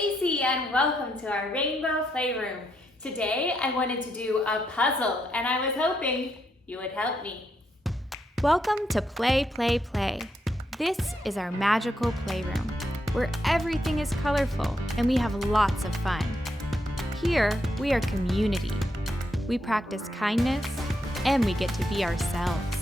Stacey and welcome to our Rainbow Playroom. Today I wanted to do a puzzle and I was hoping you would help me. Welcome to Play, Play, Play. This is our magical playroom where everything is colorful and we have lots of fun. Here we are community. We practice kindness and we get to be ourselves.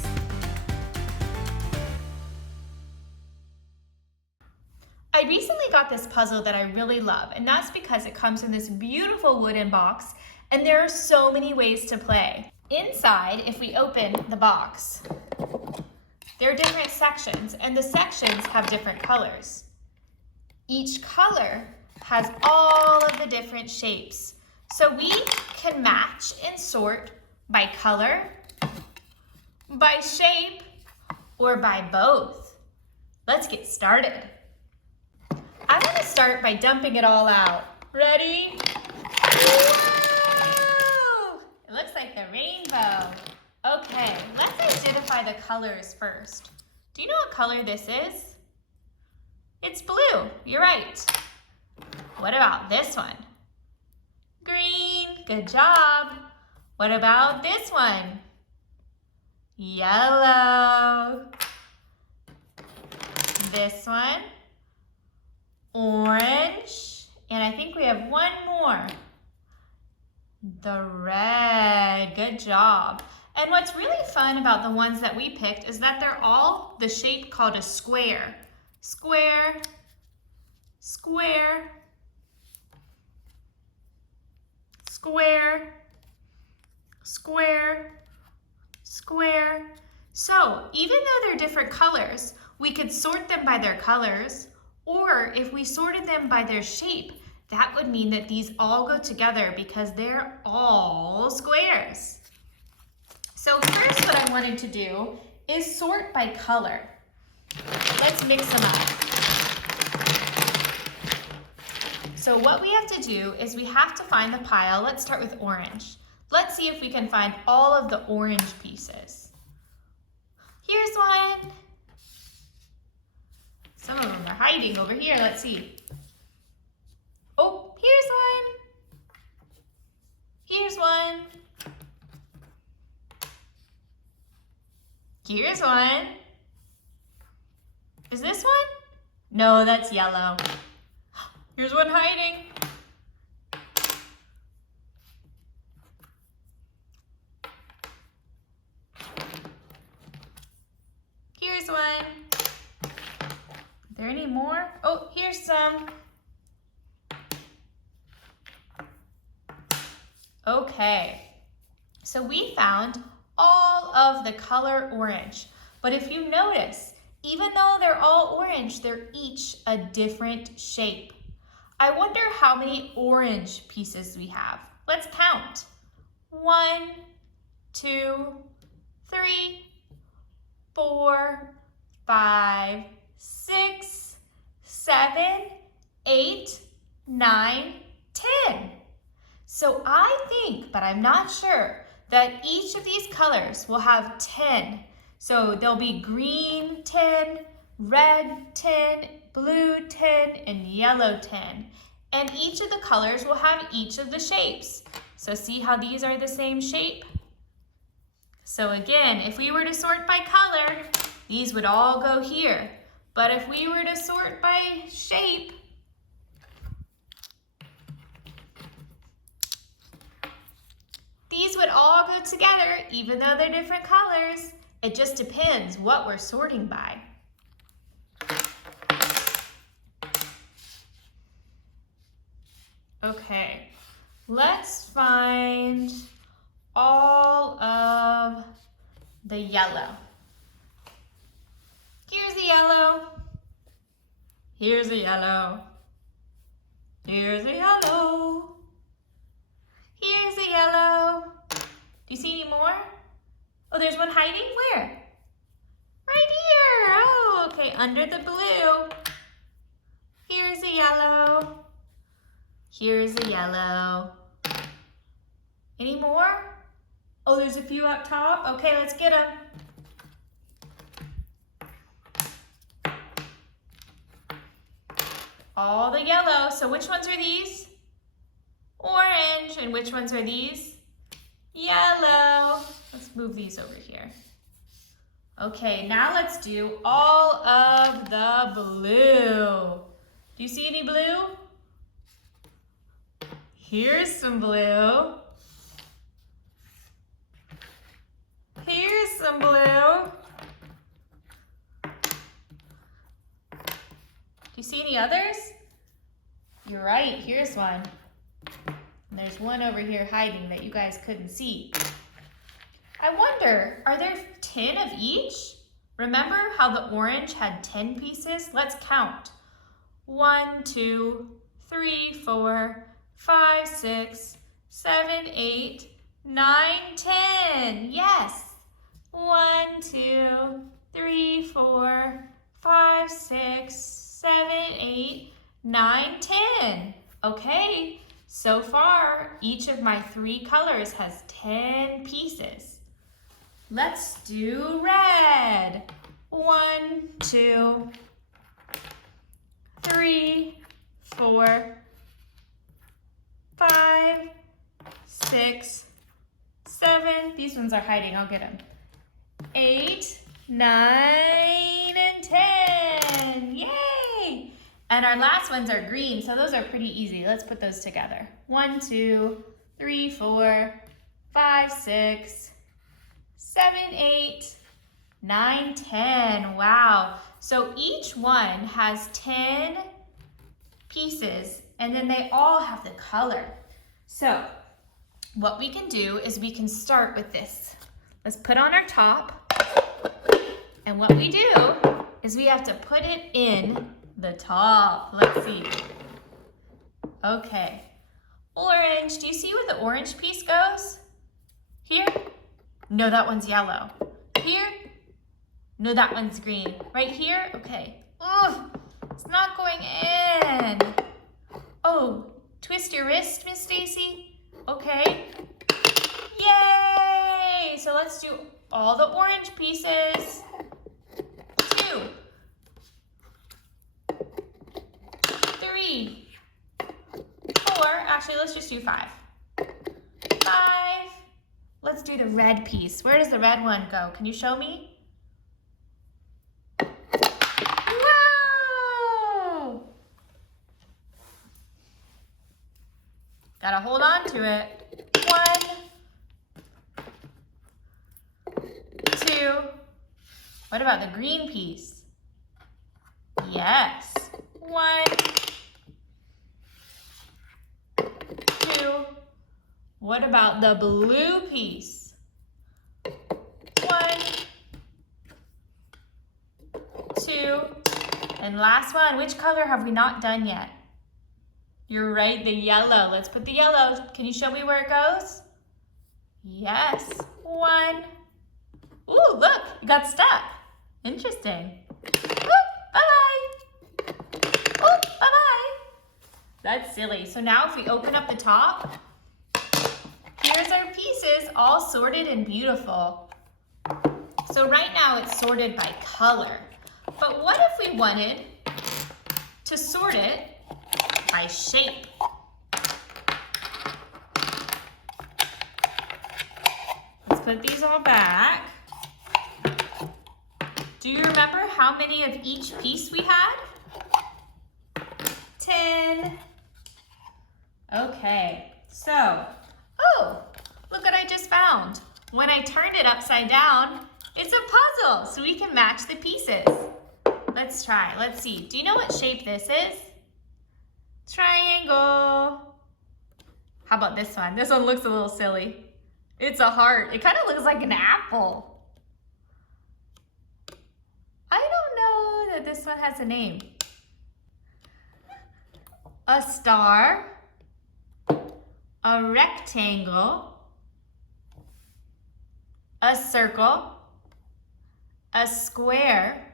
I recently got this puzzle that I really love, and that's because it comes in this beautiful wooden box, and there are so many ways to play. Inside, if we open the box, there are different sections, and the sections have different colors. Each color has all of the different shapes, so we can match and sort by color, by shape, or by both. Let's get started. I'm going to start by dumping it all out. Ready? Whoa! It looks like a rainbow. Okay, let's identify the colors first. Do you know what color this is? It's blue. You're right. What about this one? Green. Good job. What about this one? Yellow. This one? Orange, and I think we have one more. The red. Good job. And what's really fun about the ones that we picked is that they're all the shape called a square. Square, square, square, square, square. So even though they're different colors, we could sort them by their colors. Or if we sorted them by their shape, that would mean that these all go together because they're all squares. So first what I wanted to do is sort by color. Let's mix them up. So what we have to do is we have to find the pile. Let's start with orange. Let's see if we can find all of the orange pieces. Here's one. Some of them are hiding over here. Let's see. Oh, here's one. Here's one. Here's one. Is this one? No, that's yellow. Here's one hiding. Here's one. Are there any more? Oh, here's some. Okay, so we found all of the color orange. But if you notice, even though they're all orange, they're each a different shape. I wonder how many orange pieces we have. Let's count. 1, 2, 3, 4, 5, 6, 7, 8, 9, 10. So I think, but I'm not sure, that each of these colors will have 10. So there'll be green 10, red 10, blue 10, and yellow 10. And each of the colors will have each of the shapes. So see how these are the same shape? So again, if we were to sort by color, these would all go here. But if we were to sort by shape, these would all go together even though they're different colors. It just depends what we're sorting by. Okay, let's find all of the yellow. Here's a yellow. Here's a yellow. Here's a yellow. Here's a yellow. Do you see any more? Oh, there's one hiding. Where? Right here. Oh, okay, under the blue. Here's a yellow. Here's a yellow. Any more? Oh, there's a few up top. Okay, let's get them. all the yellow. So which ones are these? Orange. And which ones are these? Yellow. Let's move these over here. Okay, now let's do all of the blue. Do you see any blue? Here's some blue. Here's some blue. Do you see any others? You're right, here's one. And there's one over here hiding that you guys couldn't see. I wonder, are there 10 of each? Remember how the orange had 10 pieces? Let's count. 1, 2, 3, 4, 5, 6, 7, 8, 9, 10. Yes. 1, 2, 3, 4, 5, 6, 7, 8, 9, 10. Okay, so far each of my 3 colors has 10 pieces. Let's do red. 1, 2, 3, 4, 5, 6, 7. These ones are hiding, I'll get them. 8, 9, and 10. Yay! And our last ones are green, so those are pretty easy. Let's put those together. 1, 2, 3, 4, 5, 6, 7, 8, 9, 10. Wow. So each one has 10 pieces, and then they all have the color. So what we can do is we can start with this. Let's put on our top. And what we do is we have to put it in the top. Let's see. Okay. Orange. Do you see where the orange piece goes? Here? No, that one's yellow. Here? No, that one's green. Right here? Okay. Ugh, it's not going in. Oh, twist your wrist, Miss Stacey. Okay. Yay! So let's do all the orange pieces. 2, 3, 4. Actually, let's just do 5. 5. Let's do the red piece. Where does the red one go? Can you show me? Whoa! Gotta hold on to it. 1, 2. What about the green piece? Yes. 1, 2. What about the blue piece? 1, 2. And last one, which color have we not done yet? You're right, the yellow. Let's put the yellow. Can you show me where it goes? Yes. 1. Ooh, look, you got stuck. Interesting. Ooh, bye-bye. Ooh, bye-bye. That's silly. So now if we open up the top, here's our pieces all sorted and beautiful. So right now it's sorted by color. But what if we wanted to sort it by shape? Let's put these all back. Do you remember how many of each piece we had? 10. Okay, so, oh, look what I just found. When I turn it upside down, it's a puzzle, so we can match the pieces. Let's try, let's see. Do you know what shape this is? Triangle. How about this one? This one looks a little silly. It's a heart. It kind of looks like an apple. I don't know that this one has a name. A star, a rectangle, a circle, a square,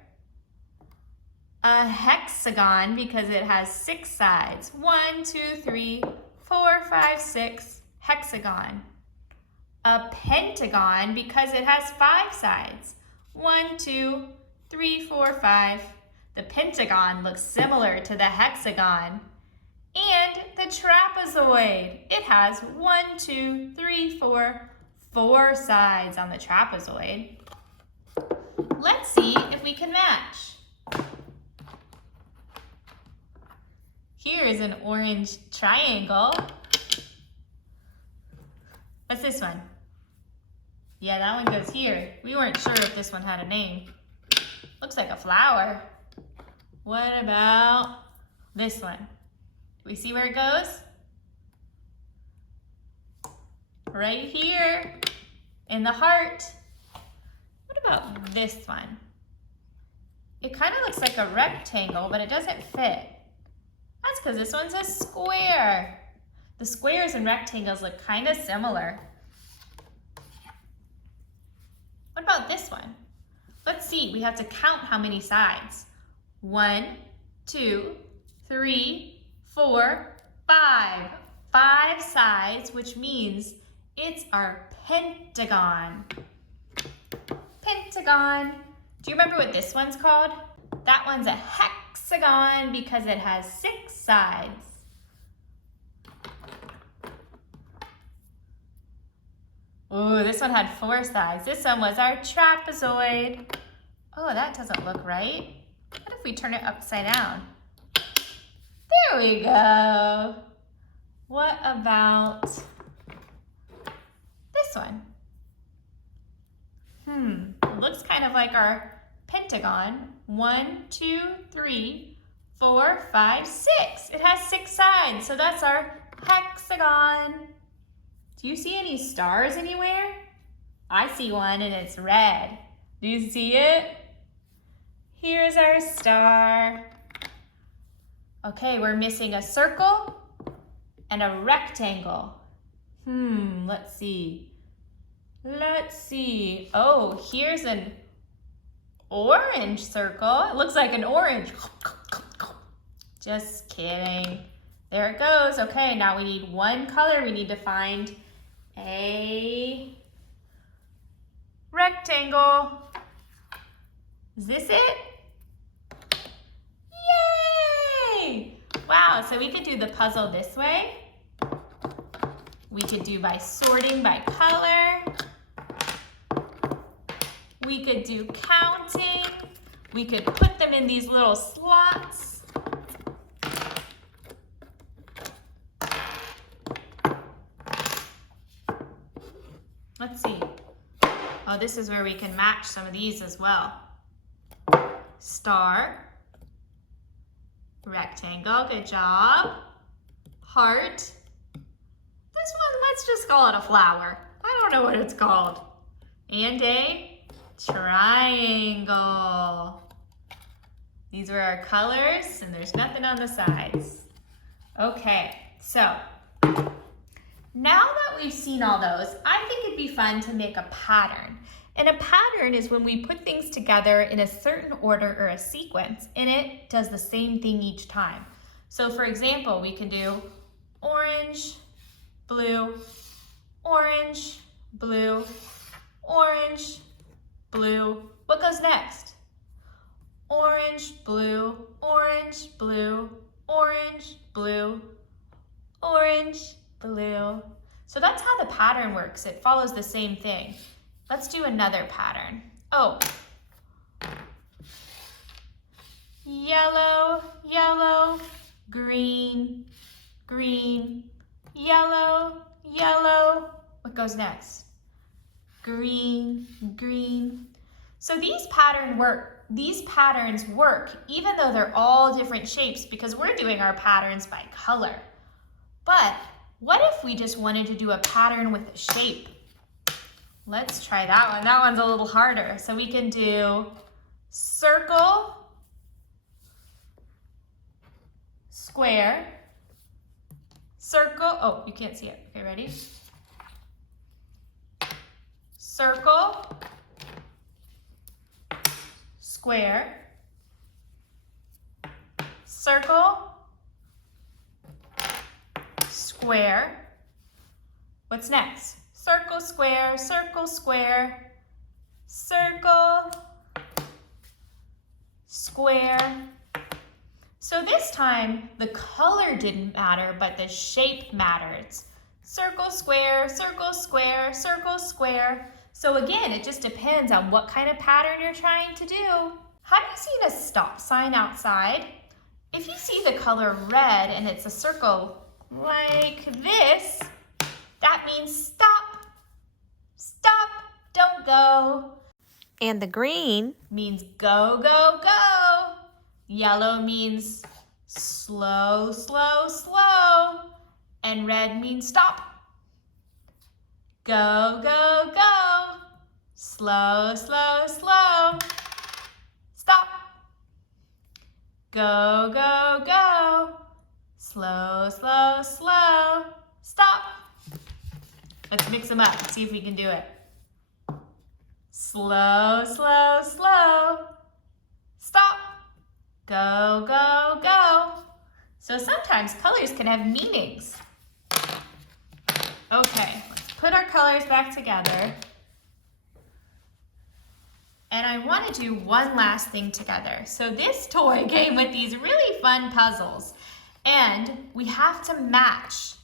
a hexagon because it has 6 sides. 1, 2, 3, 4, 5, 6, hexagon. A pentagon because it has 5 sides. 1, 2, 3, 4, 5, The pentagon looks similar to the hexagon. And the trapezoid. It has 1, 2, 3, 4 sides on the trapezoid. Let's see if we can match. Here is an orange triangle. What's this one? Yeah, that one goes here. We weren't sure if this one had a name. Looks like a flower. What about this one? Do we see where it goes? Right here in the heart. What about this one? It kind of looks like a rectangle, but it doesn't fit. That's because this one's a square. The squares and rectangles look kind of similar. What about this one? Let's see, we have to count how many sides. 1, 2, 3, 4, 5. 5 sides, which means it's our pentagon. Pentagon. Do you remember what this one's called? That one's a hexagon because it has 6 sides. Ooh, this one had 4 sides. This one was our trapezoid. Oh, that doesn't look right. What if we turn it upside down? There we go. What about this one? It looks kind of like our pentagon. 1, 2, 3, 4, 5, 6. It has 6 sides, so that's our hexagon. Do you see any stars anywhere? I see one and it's red. Do you see it? Here's our star. Okay, we're missing a circle and a rectangle. Let's see. Let's see. Oh, here's an orange circle. It looks like an orange. Just kidding. There it goes. Okay, now we need one color. We need to find a rectangle. Is this it? Yay! Wow, so we could do the puzzle this way. We could do by sorting by color. We could do counting. We could put them in these little slots. Let's see. Oh, this is where we can match some of these as well. Star, rectangle, good job. Heart. This one, let's just call it a flower. I don't know what it's called. And a triangle. These were our colors, and there's nothing on the sides. Okay, so now that we've seen all those, I think it'd be fun to make a pattern. And a pattern is when we put things together in a certain order or a sequence, and it does the same thing each time. So for example, we can do orange, blue, orange, blue, orange, blue. What goes next? Orange, blue, orange, blue, orange, blue, orange, blue. So that's how the pattern works. It follows the same thing. Let's do another pattern. Oh. Yellow, yellow, green, green, yellow, yellow. What goes next? Green, green. So these patterns work even though they're all different shapes because we're doing our patterns by color. But what if we just wanted to do a pattern with a shape? Let's try that one. That one's a little harder. So we can do circle, square, circle. Oh, you can't see it. Okay, ready? Circle, square, circle, square. What's next? Circle, square, circle, square, circle, square. So this time, the color didn't matter, but the shape mattered. Circle, square, circle, square, circle, square. So again, it just depends on what kind of pattern you're trying to do. Have you seen a stop sign outside? If you see the color red and it's a circle like this, that means stop. Stop, don't go. And the green Means go, go, go. Yellow means slow, slow, slow. And red means stop. Go, go, go. Slow, slow, slow. Stop. Go, go, go. Slow, slow, slow. Stop. Let's mix them up and see if we can do it. Slow, slow, slow. Stop. Go, go, go. So sometimes colors can have meanings. Okay, let's put our colors back together. And I want to do one last thing together. So this toy came with these really fun puzzles. And we have to match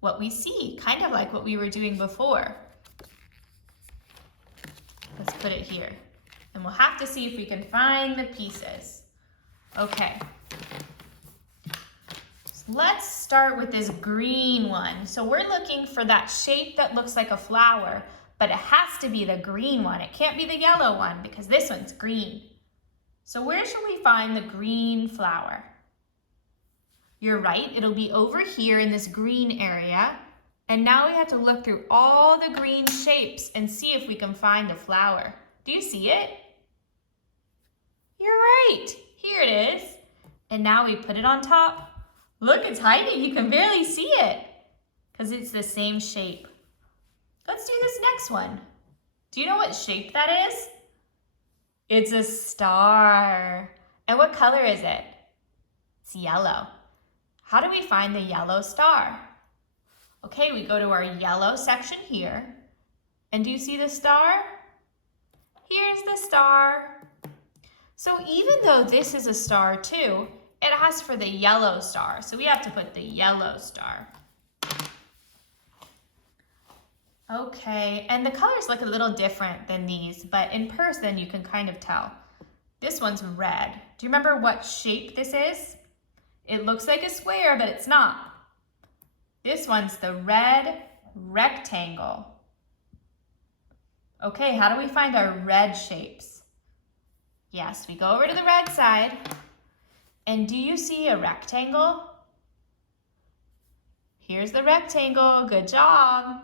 what we see, kind of like what we were doing before. Let's put it here. And we'll have to see if we can find the pieces. Okay. Let's start with this green one. So we're looking for that shape that looks like a flower, but it has to be the green one. It can't be the yellow one because this one's green. So where should we find the green flower? You're right, it'll be over here in this green area. And now we have to look through all the green shapes and see if we can find a flower. Do you see it? You're right, here it is. And now we put it on top. Look, it's hiding, you can barely see it because it's the same shape. Let's do this next one. Do you know what shape that is? It's a star. And what color is it? It's yellow. How do we find the yellow star? Okay, we go to our yellow section here. And do you see the star? Here's the star. So even though this is a star too, it asks for the yellow star. So we have to put the yellow star. Okay, and the colors look a little different than these, but in person you can kind of tell. This one's red. Do you remember what shape this is? It looks like a square, but it's not. This one's the red rectangle. Okay, how do we find our red shapes? Yes, we go over to the red side. And do you see a rectangle? Here's the rectangle, good job.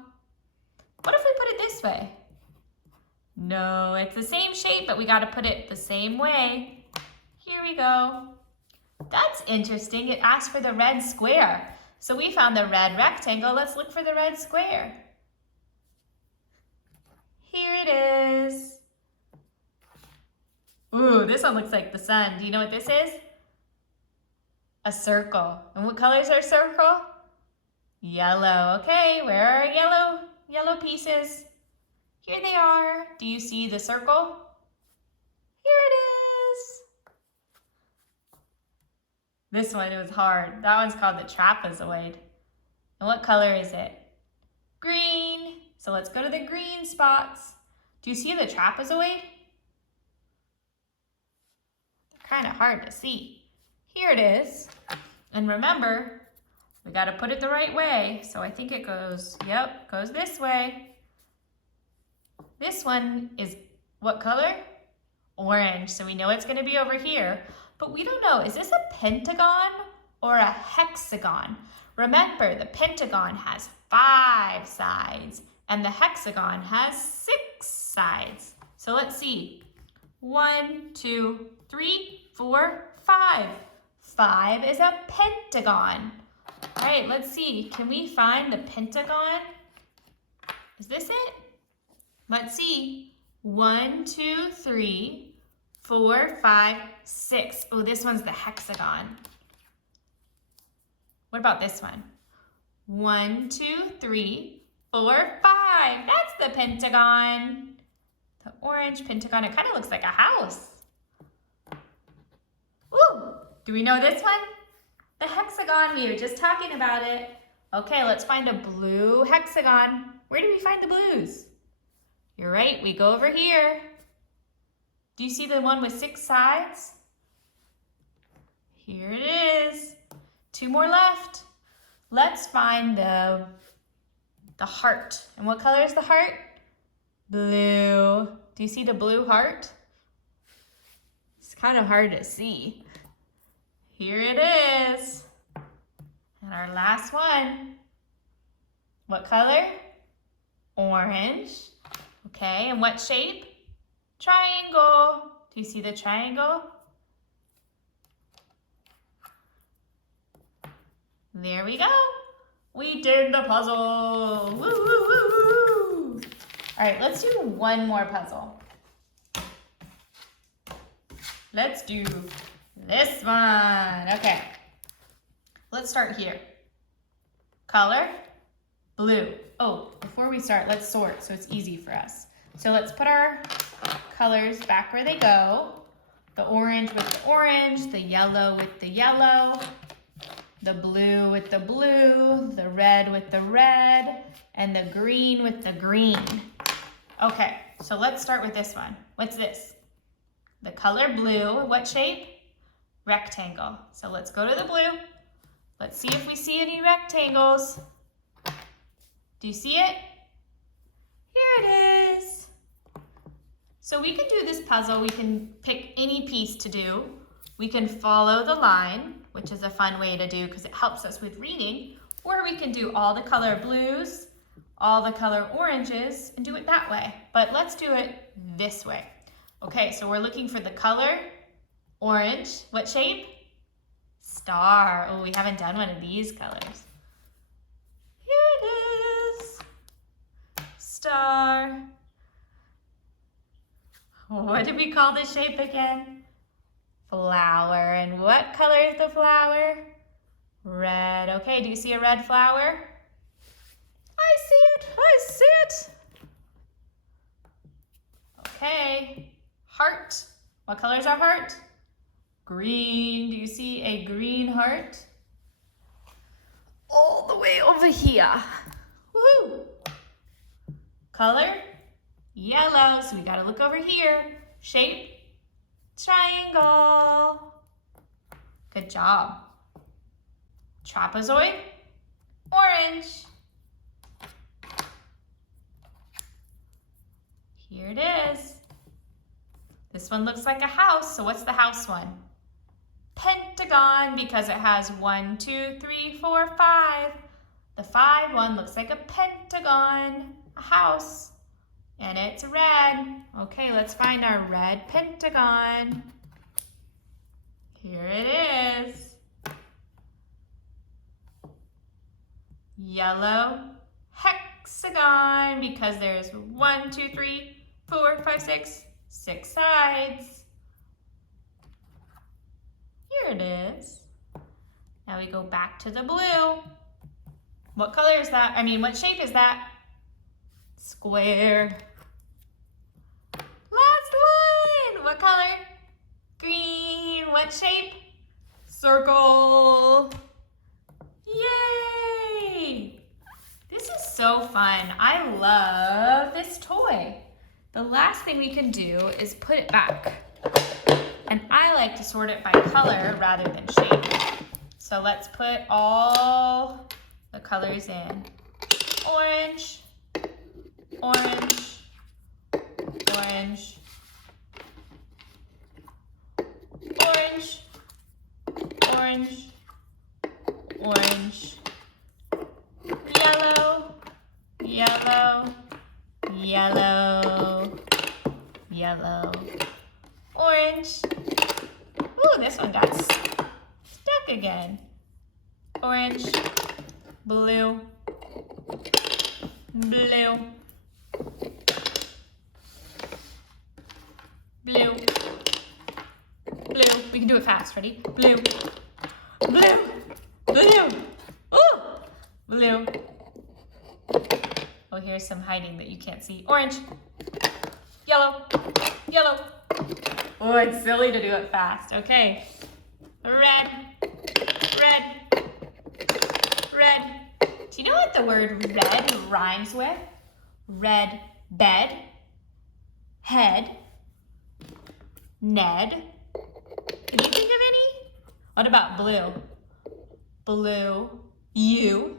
What if we put it this way? No, it's the same shape, but we gotta put it the same way. Here we go. That's interesting, it asked for the red square. So we found the red rectangle, let's look for the red square. Here it is. Ooh, this one looks like the sun. Do you know what this is? A circle. And what color is our circle? Yellow. Okay, where are our yellow pieces? Here they are. Do you see the circle? Here it is. This one was hard. That one's called the trapezoid. And what color is it? Green. So let's go to the green spots. Do you see the trapezoid? They're kind of hard to see. Here it is. And remember, we got to put it the right way. So I think it goes, yep, goes this way. This one is what color? Orange. So we know it's going to be over here. But we don't know, is this a pentagon or a hexagon? Remember, the pentagon has 5 sides and the hexagon has 6 sides. So let's see. 1, 2, 3, 4, 5. 5 is a pentagon. All right, let's see. Can we find the pentagon? Is this it? Let's see. 1, 2, 3, 4, 5, 6. Oh, this one's the hexagon. What about this one? 1, 2, 3, 4, 5. That's the pentagon. The orange pentagon. It kind of looks like a house. Ooh, do we know this one? The hexagon, we were just talking about it. Okay, let's find a blue hexagon. Where do we find the blues? You're right, we go over here. Do you see the one with 6 sides? Here it is. 2 more left. Let's find the heart. And what color is the heart? Blue. Do you see the blue heart? It's kind of hard to see. Here it is. And our last one. What color? Orange. Okay, and what shape? Triangle. Do you see the triangle? There we go. We did the puzzle. Woo, woo, woo, woo. All right, let's do one more puzzle. Let's do this one. Okay, let's start here. Color, blue. Oh, before we start, let's sort so it's easy for us. So let's put our colors back where they go. The orange with the orange, the yellow with the yellow, the blue with the blue, the red with the red, and the green with the green. Okay, so let's start with this one. What's this? The color blue, what shape? Rectangle. So let's go to the blue. Let's see if we see any rectangles. Do you see it? Here it is. So we can do this puzzle. We can pick any piece to do. We can follow the line, which is a fun way to do because it helps us with reading. Or we can do all the color blues, all the color oranges, and do it that way. But let's do it this way. Okay, so we're looking for the color orange. What shape? Star. Oh, we haven't done one of these colors. Here it is. Star. What did we call this shape again? Flower. And what color is the flower? Red. Okay, do you see a red flower? I see it. I see it. Okay. Heart. What color is our heart? Green. Do you see a green heart? All the way over here. Woohoo! Color? Yellow. So we gotta look over here. Shape? Triangle. Good job. Trapezoid? Orange. Here it is. This one looks like a house, so what's the house one? Pentagon, because it has 1, 2, 3, 4, 5. The 5 one looks like a pentagon, a house, and it's red. Okay, let's find our red pentagon. Here it is. Yellow hexagon, because there's 1, 2, 3, 4, 5, 6 sides. Here it is. Now we go back to the blue. What color is that? What shape is that? Square. Last one. What color? Green. What shape? Circle. Yay! This is so fun. I love this toy. The last thing we can do is put it back. And I like to sort it by color rather than shape. So let's put all the colors in. Orange, orange, orange, orange, orange, orange, yellow, yellow, yellow, yellow, orange. Ooh, this one got stuck again. Orange, blue, blue, blue, blue. We can do it fast. Ready? Blue, blue, blue. Ooh, blue. Oh, here's some hiding that you can't see. Orange, yellow, yellow. Oh, it's silly to do it fast. Okay, red, red, red. Do you know what the word red rhymes with? Red bed, head, Ned. Can you think of any? What about blue? Blue, you,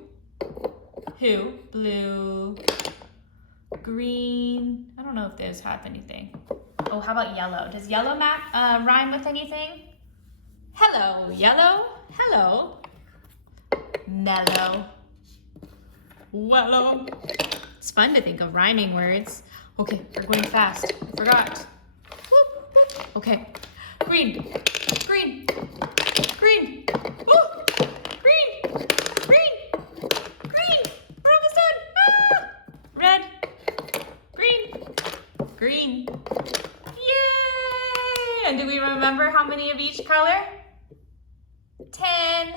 who, blue, green. I don't know if those have anything. Oh, how about yellow? Does yellow rhyme with anything? Hello, yellow. Hello. Mellow. Wellow. It's fun to think of rhyming words. Okay, we're going fast. I forgot. Whoop, whoop. Okay. Green. Green. Green. Woo. Green. Green. Green. We're almost done. Ah! Red. Green. Green. Yay! And do we remember how many of each color? 10.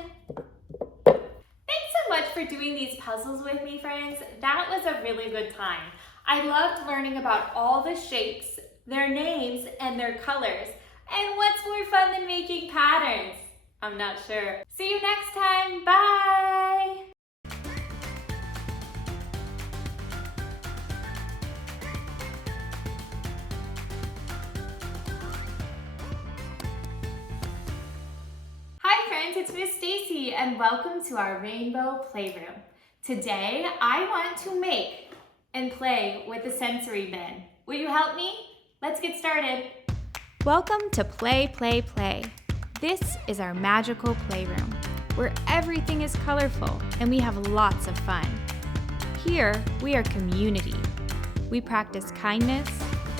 Thanks so much for doing these puzzles with me, friends. That was a really good time. I loved learning about all the shapes, their names, and their colors. And what's more fun than making patterns? I'm not sure. See you next time. Bye! Hi friends, it's Miss Stacey and welcome to our Rainbow Playroom. Today I want to make and play with the sensory bin. Will you help me? Let's get started. Welcome to Play, Play, Play. This is our magical playroom, where everything is colorful and we have lots of fun. Here, we are community. We practice kindness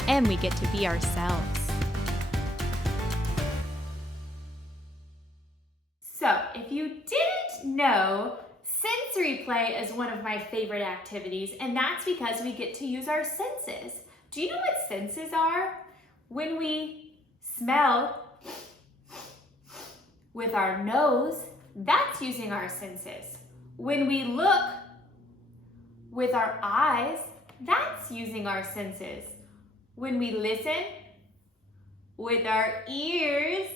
and we get to be ourselves. So, if you didn't know, sensory play is one of my favorite activities, and that's because we get to use our senses. Do you know what senses are? When we smell with our nose, that's using our senses. When we look with our eyes, that's using our senses. When we listen with our ears,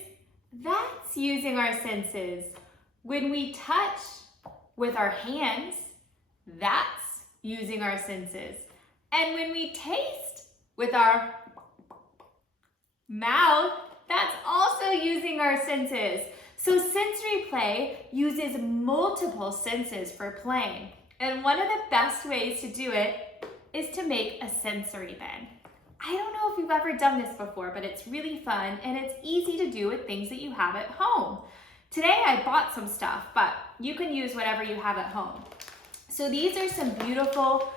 that's using our senses. When we touch with our hands, that's using our senses. And when we taste with our mouth, that's also using our senses. So sensory play uses multiple senses for playing. And one of the best ways to do it is to make a sensory bin. I don't know if you've ever done this before, but it's really fun and it's easy to do with things that you have at home. Today I bought some stuff, but you can use whatever you have at home. So these are some beautiful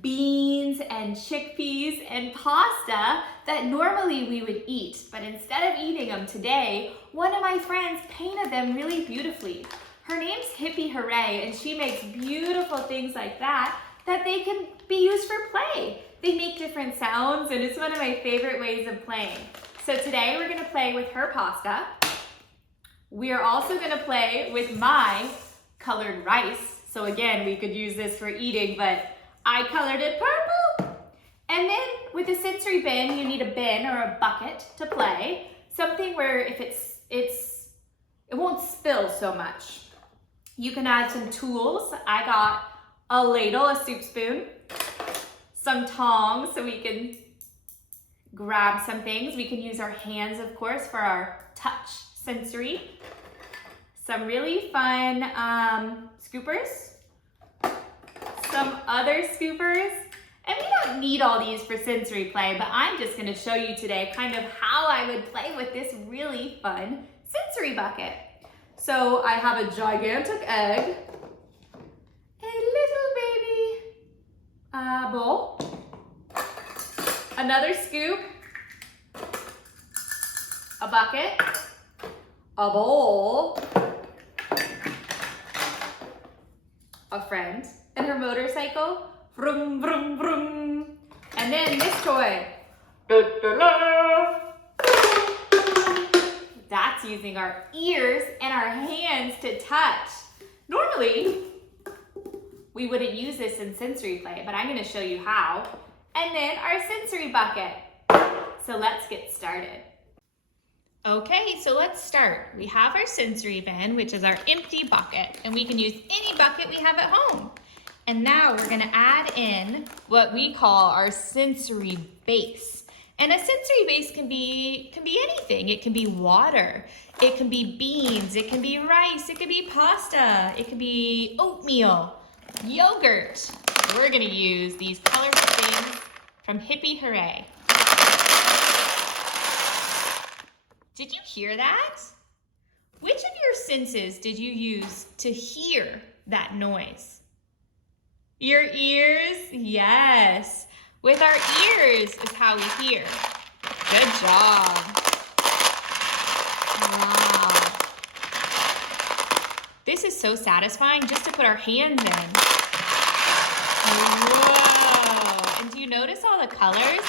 beans and chickpeas and pasta that normally we would eat, but instead of eating them today, one of my friends painted them really beautifully. Her name's Hippie Hooray, and she makes beautiful things like that they can be used for play. They make different sounds, and it's one of my favorite ways of playing. So today we're gonna play with her pasta. We are also gonna play with my colored rice. So again, we could use this for eating, but I colored it purple. And then with the sensory bin, you need a bin or a bucket to play. Something where if it won't spill so much. You can add some tools. I got a ladle, a soup spoon, some tongs so we can grab some things. We can use our hands, of course, for our touch sensory. Some really fun scoopers, some other scoopers. And we don't need all these for sensory play, but I'm just gonna show you today kind of how I would play with this really fun sensory bucket. So I have a gigantic egg, a little baby bowl, another scoop, a bucket, a bowl, a friend, and her motorcycle, vroom, vroom, vroom. And then this toy, that's using our ears and our hands to touch. Normally, we wouldn't use this in sensory play, but I'm gonna show you how. And then our sensory bucket. So let's get started. Okay, so let's start. We have our sensory bin, which is our empty bucket, and we can use any bucket we have at home. And now we're gonna add in what we call our sensory base. And a sensory base can be anything. It can be water, it can be beans, it can be rice, it can be pasta, it can be oatmeal, yogurt. We're gonna use these colorful things from Hippie Hooray. Did you hear that? Which of your senses did you use to hear that noise? Your ears? Yes. With our ears is how we hear. Good job. Wow. This is so satisfying just to put our hands in. Whoa. And do you notice all the colors?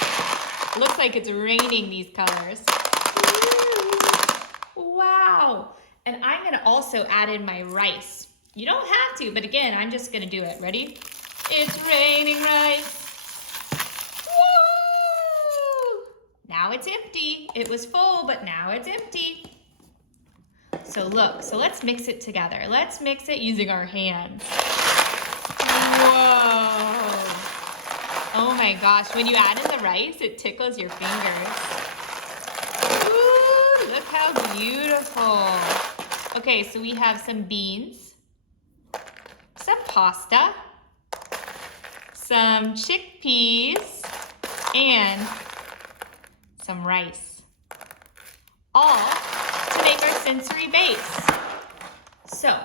Looks like it's raining these colors. Wow. And I'm gonna also add in my rice. You don't have to, but again, I'm just gonna do it. Ready? It's raining rice. Woo! Now it's empty. It was full, but now it's empty. So look, so let's mix it together. Let's mix it using our hands. Whoa. Oh my gosh, when you add in the rice, it tickles your fingers. Ooh, look how beautiful. Okay, so we have some beans, some pasta, some chickpeas, and some rice. All to make our sensory base. So,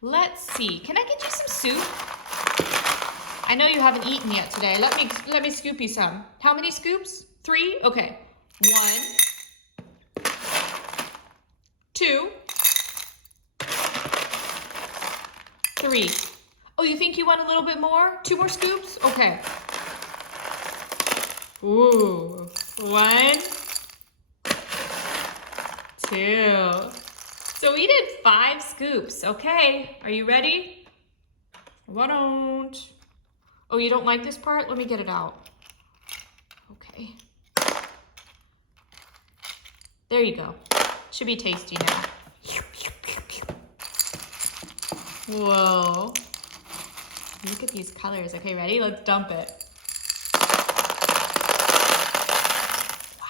let's see. Can I get you some soup? I know you haven't eaten yet today. Let me scoop you some. How many scoops? 3? Okay. 1, 2, 3. Oh, you think you want a little bit more? 2 more scoops? Okay. Ooh. 1, 2. So we did 5 scoops. Okay. Are you ready? Why don't? Oh, you don't like this part? Let me get it out. Okay. There you go. Should be tasty now. Whoa. Look at these colors. Okay, ready? Let's dump it. Wow.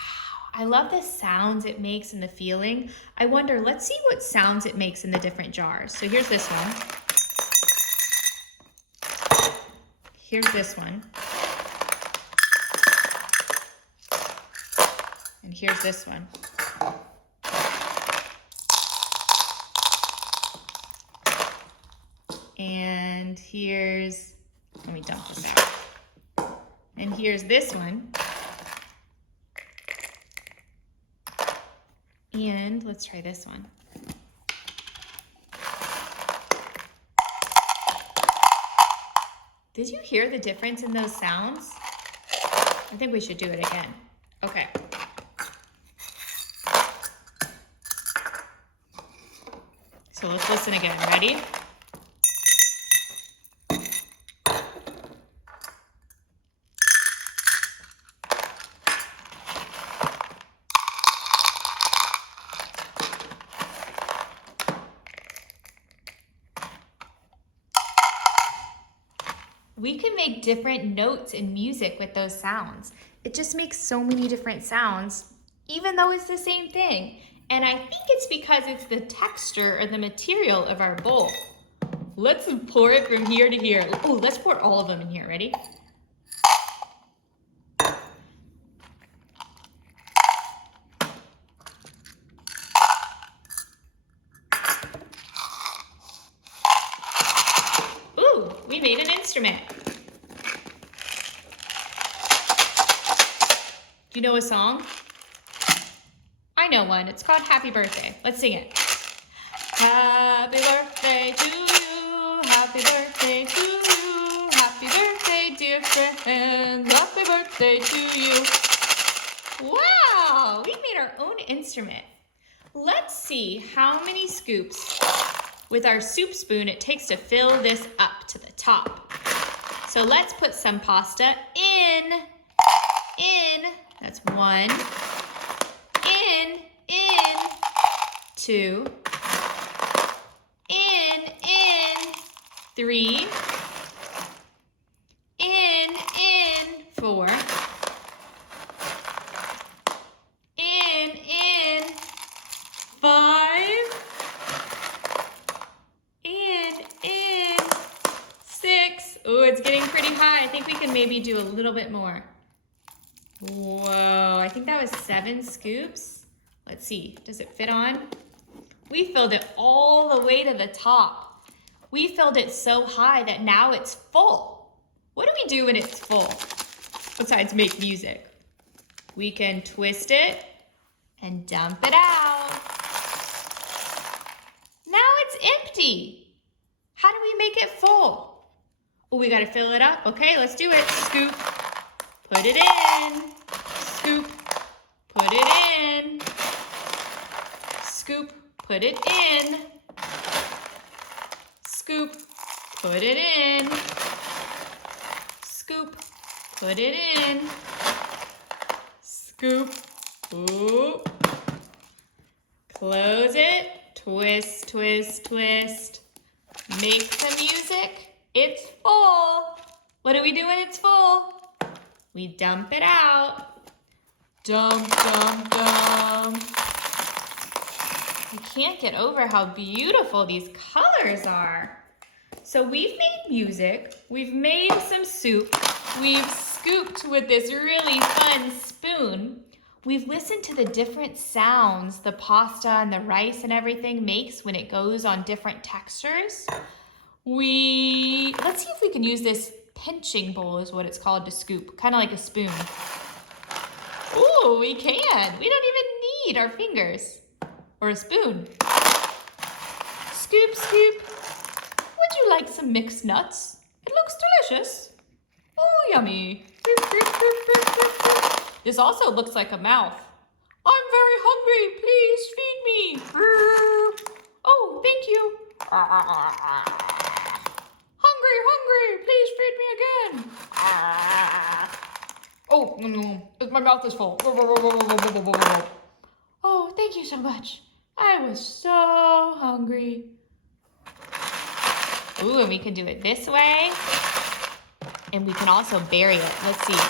I love the sounds it makes and the feeling. I wonder, let's see what sounds it makes in the different jars. So here's this one. Here's this one. And here's this one. And here's, let me dump this out. And here's this one. And let's try this one. Did you hear the difference in those sounds? I think we should do it again. Okay. So let's listen again. Ready? We can make different notes in music with those sounds. It just makes so many different sounds, even though it's the same thing. And I think it's because it's the texture or the material of our bowl. Let's pour it from here to here. Oh, let's pour all of them in here. Ready? Ooh, we made an instrument. Do you know a song? I know one. It's called Happy Birthday. Let's sing it. Happy birthday to you. Happy birthday to you. Happy birthday, dear friend. Happy birthday to you. Wow, we made our own instrument. Let's see how many scoops with our soup spoon it takes to fill this up to the top. So let's put some pasta in. That's 1. In. 2, in, 3, in, 4, in, 5, in, 6. Oh, it's getting pretty high. I think we can maybe do a little bit more. Whoa, I think that was 7 scoops. Let's see, does it fit on? We filled it all the way to the top. We filled it so high that now it's full. What do we do when it's full besides make music? We can twist it and dump it out. Now it's empty. How do we make it full? Oh, we gotta fill it up. Okay, let's do it. Scoop, put it in. Scoop, put it in. Scoop, put it in. Scoop, put it in. Scoop, put it in. Scoop, ooh. Close it, twist, twist, twist. Make some music. It's full. What do we do when it's full? We dump it out. Dump, dump, dump. I can't get over how beautiful these colors are. So we've made music, we've made some soup, we've scooped with this really fun spoon. We've listened to the different sounds the pasta and the rice and everything makes when it goes on different textures. Let's see if we can use this pinching bowl is what it's called to scoop, kind of like a spoon. Ooh, we can. We don't even need our fingers or a spoon. Scoop, scoop. Would you like some mixed nuts? It looks delicious. Oh, yummy. This also looks like a mouth. I'm very hungry. Please feed me. Oh, thank you. Hungry, hungry. Please feed me again. Oh, my mouth is full. Oh, thank you so much. I was so hungry. Ooh, and we can do it this way. And we can also bury it. Let's see.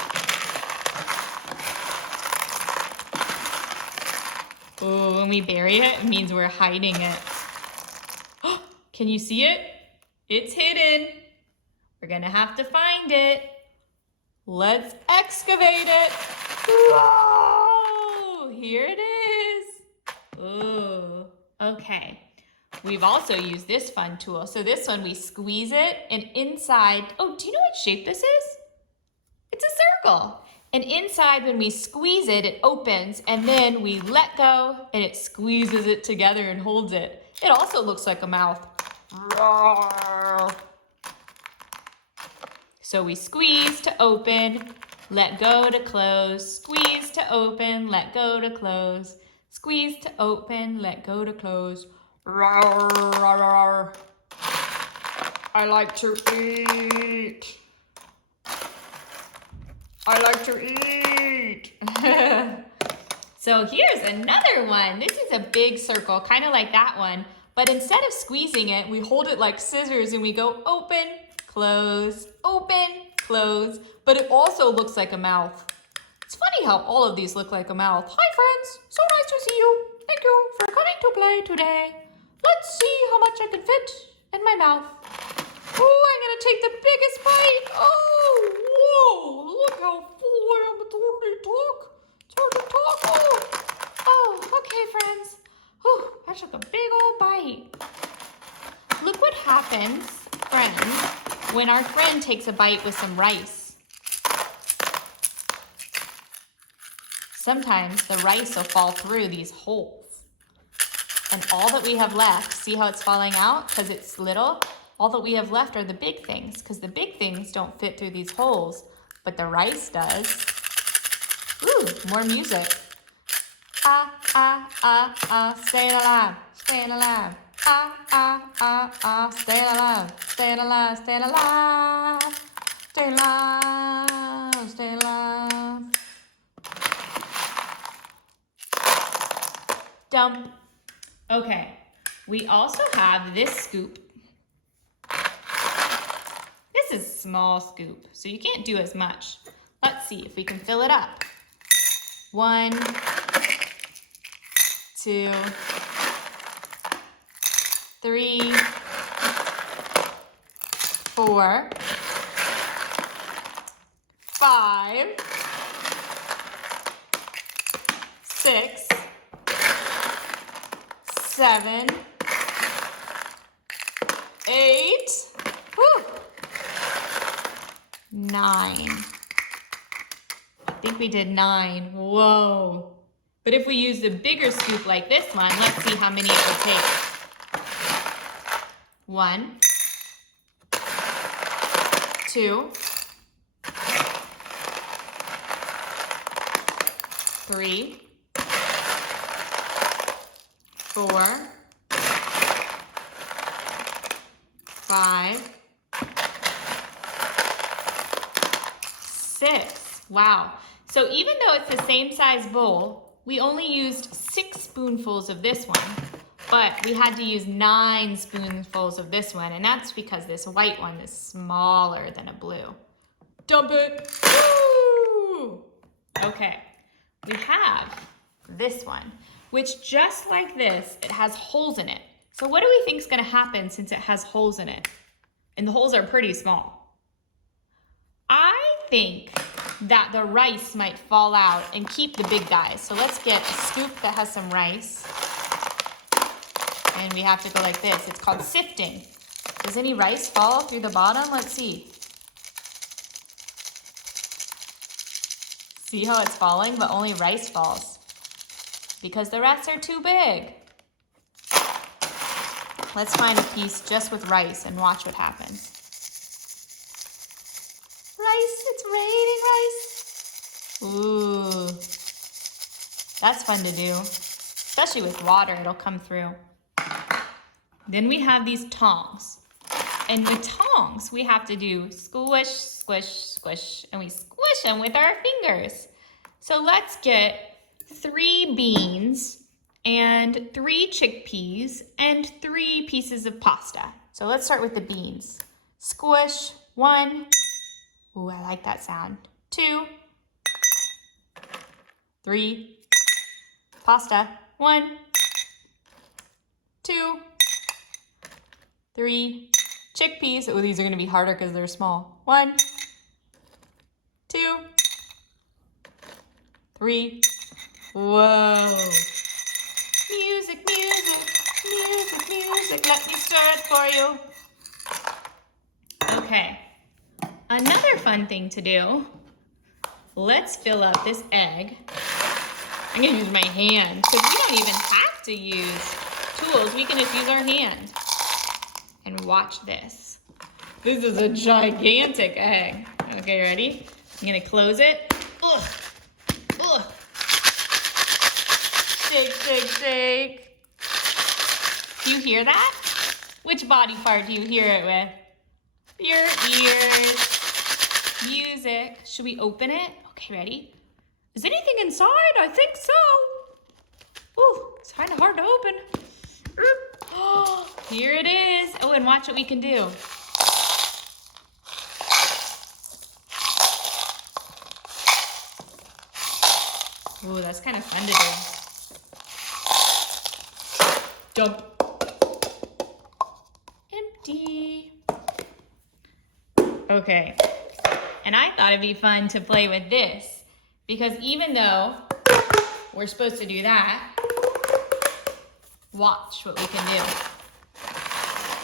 Ooh, when we bury it, it means we're hiding it. Can you see it? It's hidden. We're gonna have to find it. Let's excavate it. Whoa! Here it is. Ooh, okay. We've also used this fun tool. So this one, we squeeze it and inside, oh, do you know what shape this is? It's a circle. And inside, when we squeeze it, it opens and then we let go and it squeezes it together and holds it. It also looks like a mouth. So we squeeze to open, let go to close, squeeze to open, let go to close, squeeze to open, let go to close. I like to eat. I like to eat. So here's another one. This is a big circle, kind of like that one. But instead of squeezing it, we hold it like scissors and we go open, close, but it also looks like a mouth. It's funny how all of these look like a mouth. Hi friends, so nice to see you. Thank you for coming to play today. Let's see how much I can fit in my mouth. Oh, I'm gonna take the biggest bite. Oh, whoa, look how full I am. It's hard to talk. It's hard to talk. Oh, okay friends. Whew, I took a big old bite. Look what happens, friends, when our friend takes a bite with some rice. Sometimes the rice will fall through these holes. And all that we have left, see how it's falling out? Because it's little. All that we have left are the big things, because the big things don't fit through these holes, but the rice does. Ooh, more music. Ah, ah, ah, ah, stay alive, stay alive. Ah, ah, ah, ah, stay alive, stay alive, stay alive. Stay alive, stay alive. Dump. Okay, we also have this scoop. This is a small scoop, so you can't do as much. Let's see if we can fill it up. 1, 2, 3, 4, 5, 6, 7, 8, 9. I think we did 9. Whoa. But if we used a bigger scoop like this one, let's see how many it would take. 1, 2, 3, 4, 5, 6. Wow. So even though it's the same size bowl, we only used 6 spoonfuls of this one, but we had to use 9 spoonfuls of this one, and that's because this white one is smaller than a blue. Dump it. Woo! Okay, we have this one, which just like this, it has holes in it. So what do we think is going to happen since it has holes in it? And the holes are pretty small. I think that the rice might fall out and keep the big guys. So let's get a scoop that has some rice. And we have to go like this. It's called sifting. Does any rice fall through the bottom? Let's see. See how it's falling, but only rice falls because the rest are too big. Let's find a piece just with rice and watch what happens. Rice, it's raining rice. Ooh, that's fun to do. Especially with water, it'll come through. Then we have these tongs. And with tongs, we have to do squish, squish, squish, and we squish them with our fingers. So let's get 3 beans and 3 chickpeas and 3 pieces of pasta. So let's start with the beans. Squish, 1. Ooh, I like that sound. 2, 3, pasta, 1, 2, 3, chickpeas. Oh, these are gonna be harder because they're small. 1, 2, 3. Whoa. Music, music, music, music. Let me stir it for you. Okay. Another fun thing to do, let's fill up this egg. I'm gonna use my hand because we don't even have to use tools. We can just use our hand. And watch this. This is a gigantic egg. Okay, ready? I'm gonna close it. Ugh. Ugh. Shake, shake, shake. Do you hear that? Which body part do you hear it with? Your ears. Music. Should we open it? Okay, ready? Is anything inside? I think so. Ooh, it's kind of hard to open. Oh, here it is. Oh, and watch what we can do. Ooh, that's kind of fun to do. Dump. Empty. Okay. And I thought it'd be fun to play with this because even though we're supposed to do that, watch what we can do.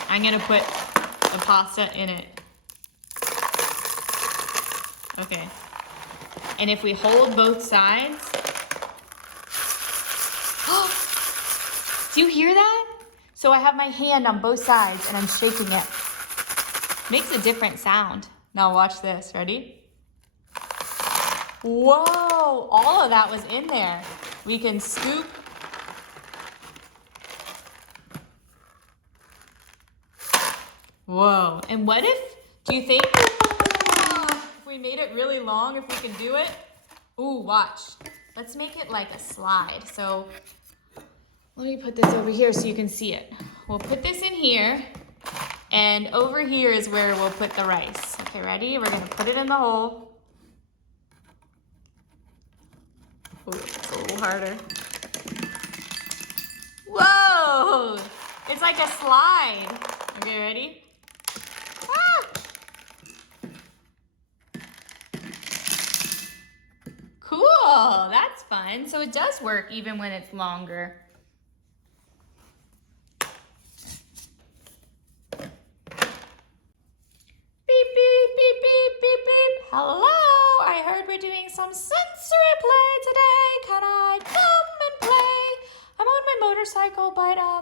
I'm gonna put the pasta in it. Okay. And if we hold both sides, do you hear that? So I have my hand on both sides and I'm shaking it. Makes a different sound. Now watch this, ready? Whoa, all of that was in there. We can scoop. Whoa, and what if, do you think, if we made it really long, if we could do it? Ooh, watch. Let's make it like a slide. So Let me put this over here so you can see it. We'll put this in here, and over here is where we'll put the rice. Okay, ready? We're gonna put it in the hole. Ooh, it's a little harder. Whoa! It's like a slide. Okay, ready? Ah! Cool, that's fun. So it does work even when it's longer. Beep, beep, beep, beep, beep, beep. Hello, I heard we're doing some sensory play today. Can I come and play? I'm on my motorcycle, but I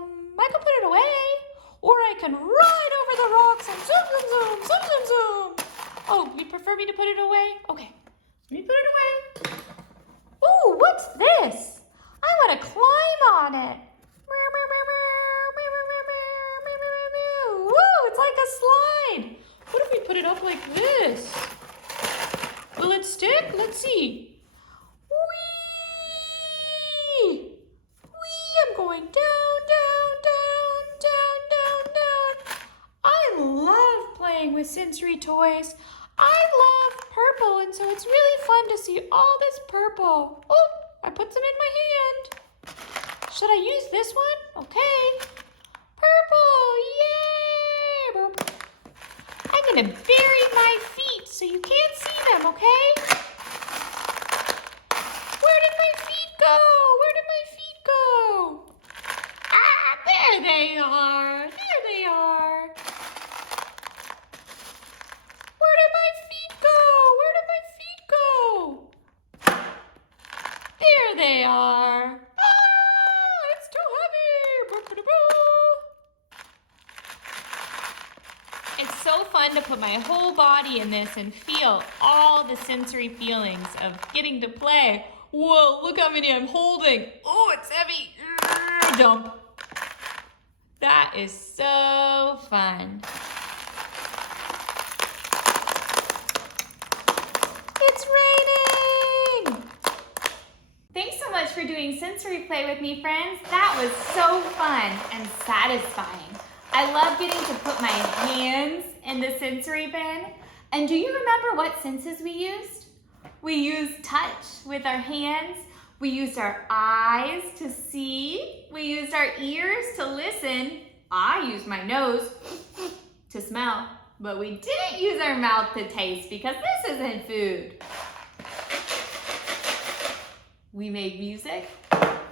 can put it away. Or I can ride over the rocks and zoom, zoom, zoom, zoom, zoom, zoom. Oh, you'd prefer me to put it away? Okay, let me put it away. Ooh, what's this? I want to climb on it. Woo, it's like a slide. What if we put it up like this? Will it stick? Let's see. Whee! Whee! I'm going down, down, down, down, down, down. I love playing with sensory toys. I love purple, and so it's really fun to see all this purple. Oh, I put some in my hand. Should I use this one? Okay. Purple, yay! Boop. I'm gonna bury my feet so you can't see them, okay? Where did my feet go? Where did my feet go? Ah, there they are. There they are. Where did my feet go? Where did my feet go? There they are. Ah, it's too heavy. Boo-ba-da-boo. It's so fun to put my whole body in this and feel all the sensory feelings of getting to play. Whoa, look how many I'm holding. Oh, it's heavy. Dump. That is so fun. It's raining. Thanks so much for doing sensory play with me, friends. That was so fun and satisfying. I love getting to put my hands in the sensory bin. And do you remember what senses we used? We used touch with our hands. We used our eyes to see. We used our ears to listen. I used my nose to smell. But we didn't use our mouth to taste because this isn't food. We made music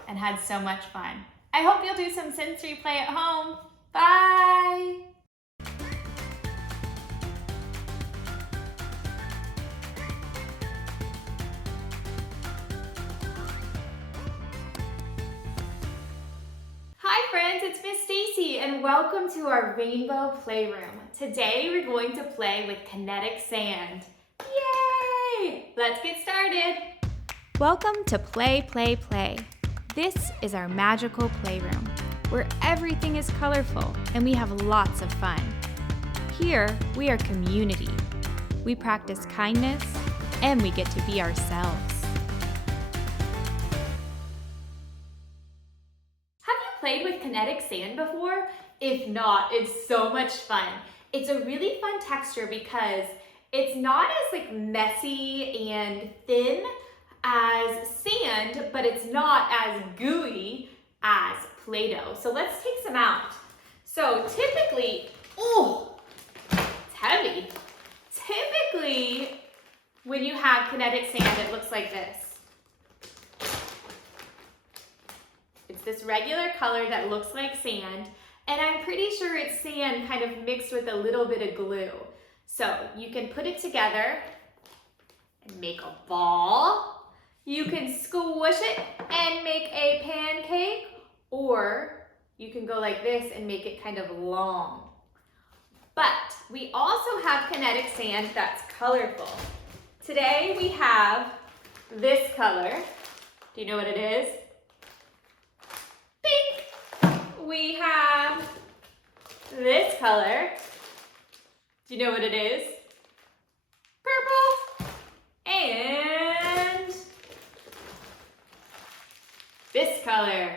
and had so much fun. I hope you'll do some sensory play at home. Bye! Hi friends, it's Miss Stacey and welcome to our Rainbow Playroom. Today we're going to play with kinetic sand. Yay! Let's get started. Welcome to Play, Play, Play. This is our magical playroom, where everything is colorful and we have lots of fun. Here, we are community. We practice kindness and we get to be ourselves. Have you played with kinetic sand before? If not, it's so much fun. It's a really fun texture because it's not as messy and thin as sand, but it's not as gooey as Play-Doh. So let's take some out. So typically, oh, it's heavy. Typically, when you have kinetic sand, it looks like this. It's this regular color that looks like sand, and I'm pretty sure it's sand kind of mixed with a little bit of glue. So you can put it together and make a ball. You can squish it and make a pancake, or you can go like this and make it kind of long. But we also have kinetic sand that's colorful. Today we have this color. Do you know what it is? Pink. We have this color. Do you know what it is? Purple. And this color.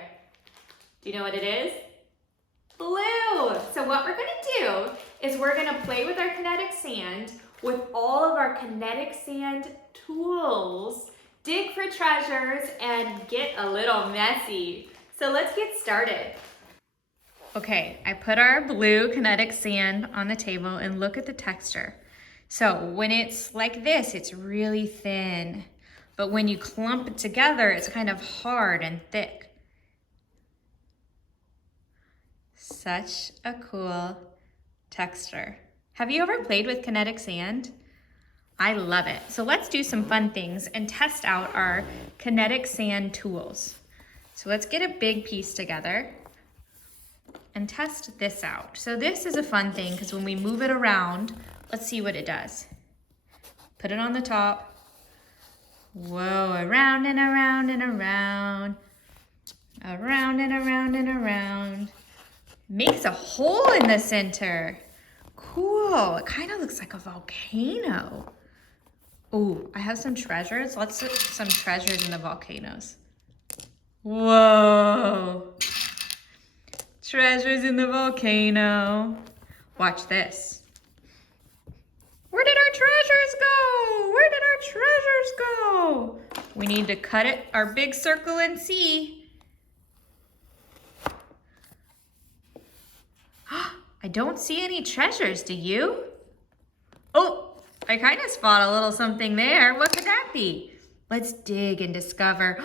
Do you know what it is? Blue. So what we're gonna do is we're gonna play with our kinetic sand with all of our kinetic sand tools, dig for treasures, and get a little messy. So let's get started. Okay, I put our blue kinetic sand on the table and look at the texture. So when it's like this, it's really thin. But when you clump it together, it's kind of hard and thick. Such a cool texture. Have you ever played with kinetic sand? I love it. So let's do some fun things and test out our kinetic sand tools. So let's get a big piece together and test this out. So this is a fun thing because when we move it around, let's see what it does. Put it on the top. Whoa, around and around and around. Around and around and around. Makes a hole in the center. Cool, it kind of looks like a volcano. Oh, I have some treasures. Let's put some treasures in the volcanoes. Whoa. Treasures in the volcano. Watch this. Where did our treasures go? Where did our treasures go? We need to cut it, our big circle, and see. I don't see any treasures, do you? Oh, I kind of spot a little something there. What could that be? Let's dig and discover.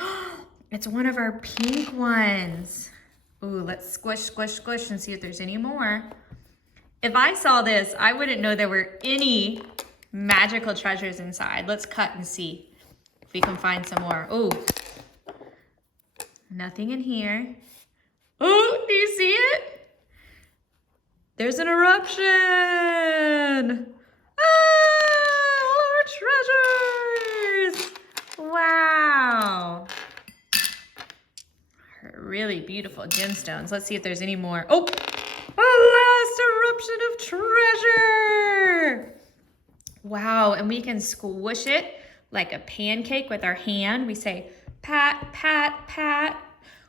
It's one of our pink ones. Ooh, let's squish, squish, squish and see if there's any more. If I saw this, I wouldn't know there were any magical treasures inside. Let's cut and see if we can find some more. Ooh, nothing in here. Ooh, do you see it? There's an eruption! Ah, all our treasures! Wow! Really beautiful gemstones. Let's see if there's any more. Oh, a last eruption of treasure! Wow, and we can squish it like a pancake with our hand. We say pat, pat, pat.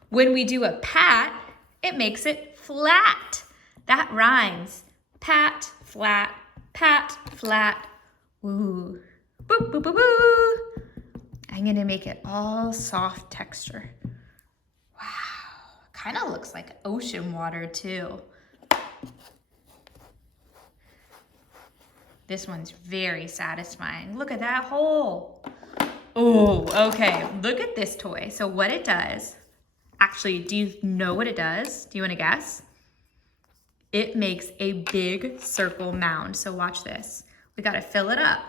When we do a pat, it makes it flat. That rhymes. Pat, flat, pat, flat. Woo. Boop, boop, boop, boo. I'm gonna make it all soft texture. Wow, kind of looks like ocean water too. This one's very satisfying. Look at that hole. Oh, okay, look at this toy. So what it does, actually, do you know what it does? Do you wanna guess? It makes a big circle mound. So watch this. We gotta fill it up.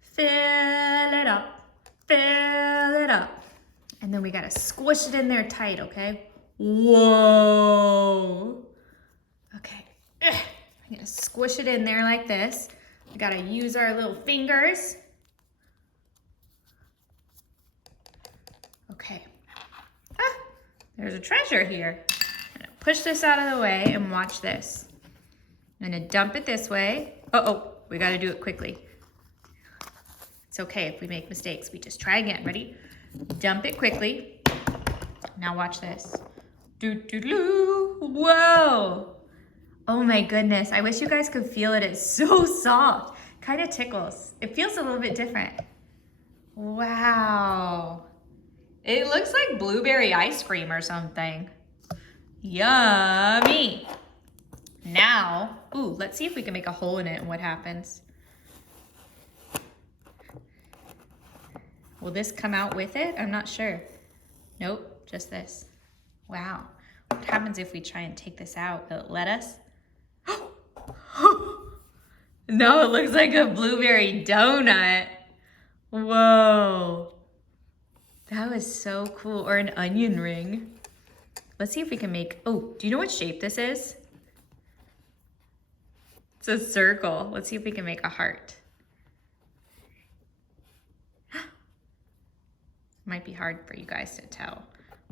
Fill it up, fill it up. And then we gotta squish it in there tight, okay? Whoa. Okay, I'm gonna squish it in there like this. We gotta use our little fingers. Okay, there's a treasure here. Push this out of the way and watch this. I'm gonna dump it this way. Uh-oh, we gotta do it quickly. It's okay if we make mistakes. We just try again. Ready? Dump it quickly. Now watch this. Doo-doo-doo. Whoa! Oh my goodness, I wish you guys could feel it. It's so soft. Kind of tickles. It feels a little bit different. Wow. It looks like blueberry ice cream or something. Yummy. Now, ooh, let's see if we can make a hole in it and what happens. Will this come out with it? I'm not sure. Nope, just this. Wow. What happens if we try and take this out? Will it let us? No, it looks like a blueberry donut. Whoa. That was so cool. Or an onion ring. Let's see if we can make, oh, do you know what shape this is? It's a circle. Let's see if we can make a heart. Might be hard for you guys to tell,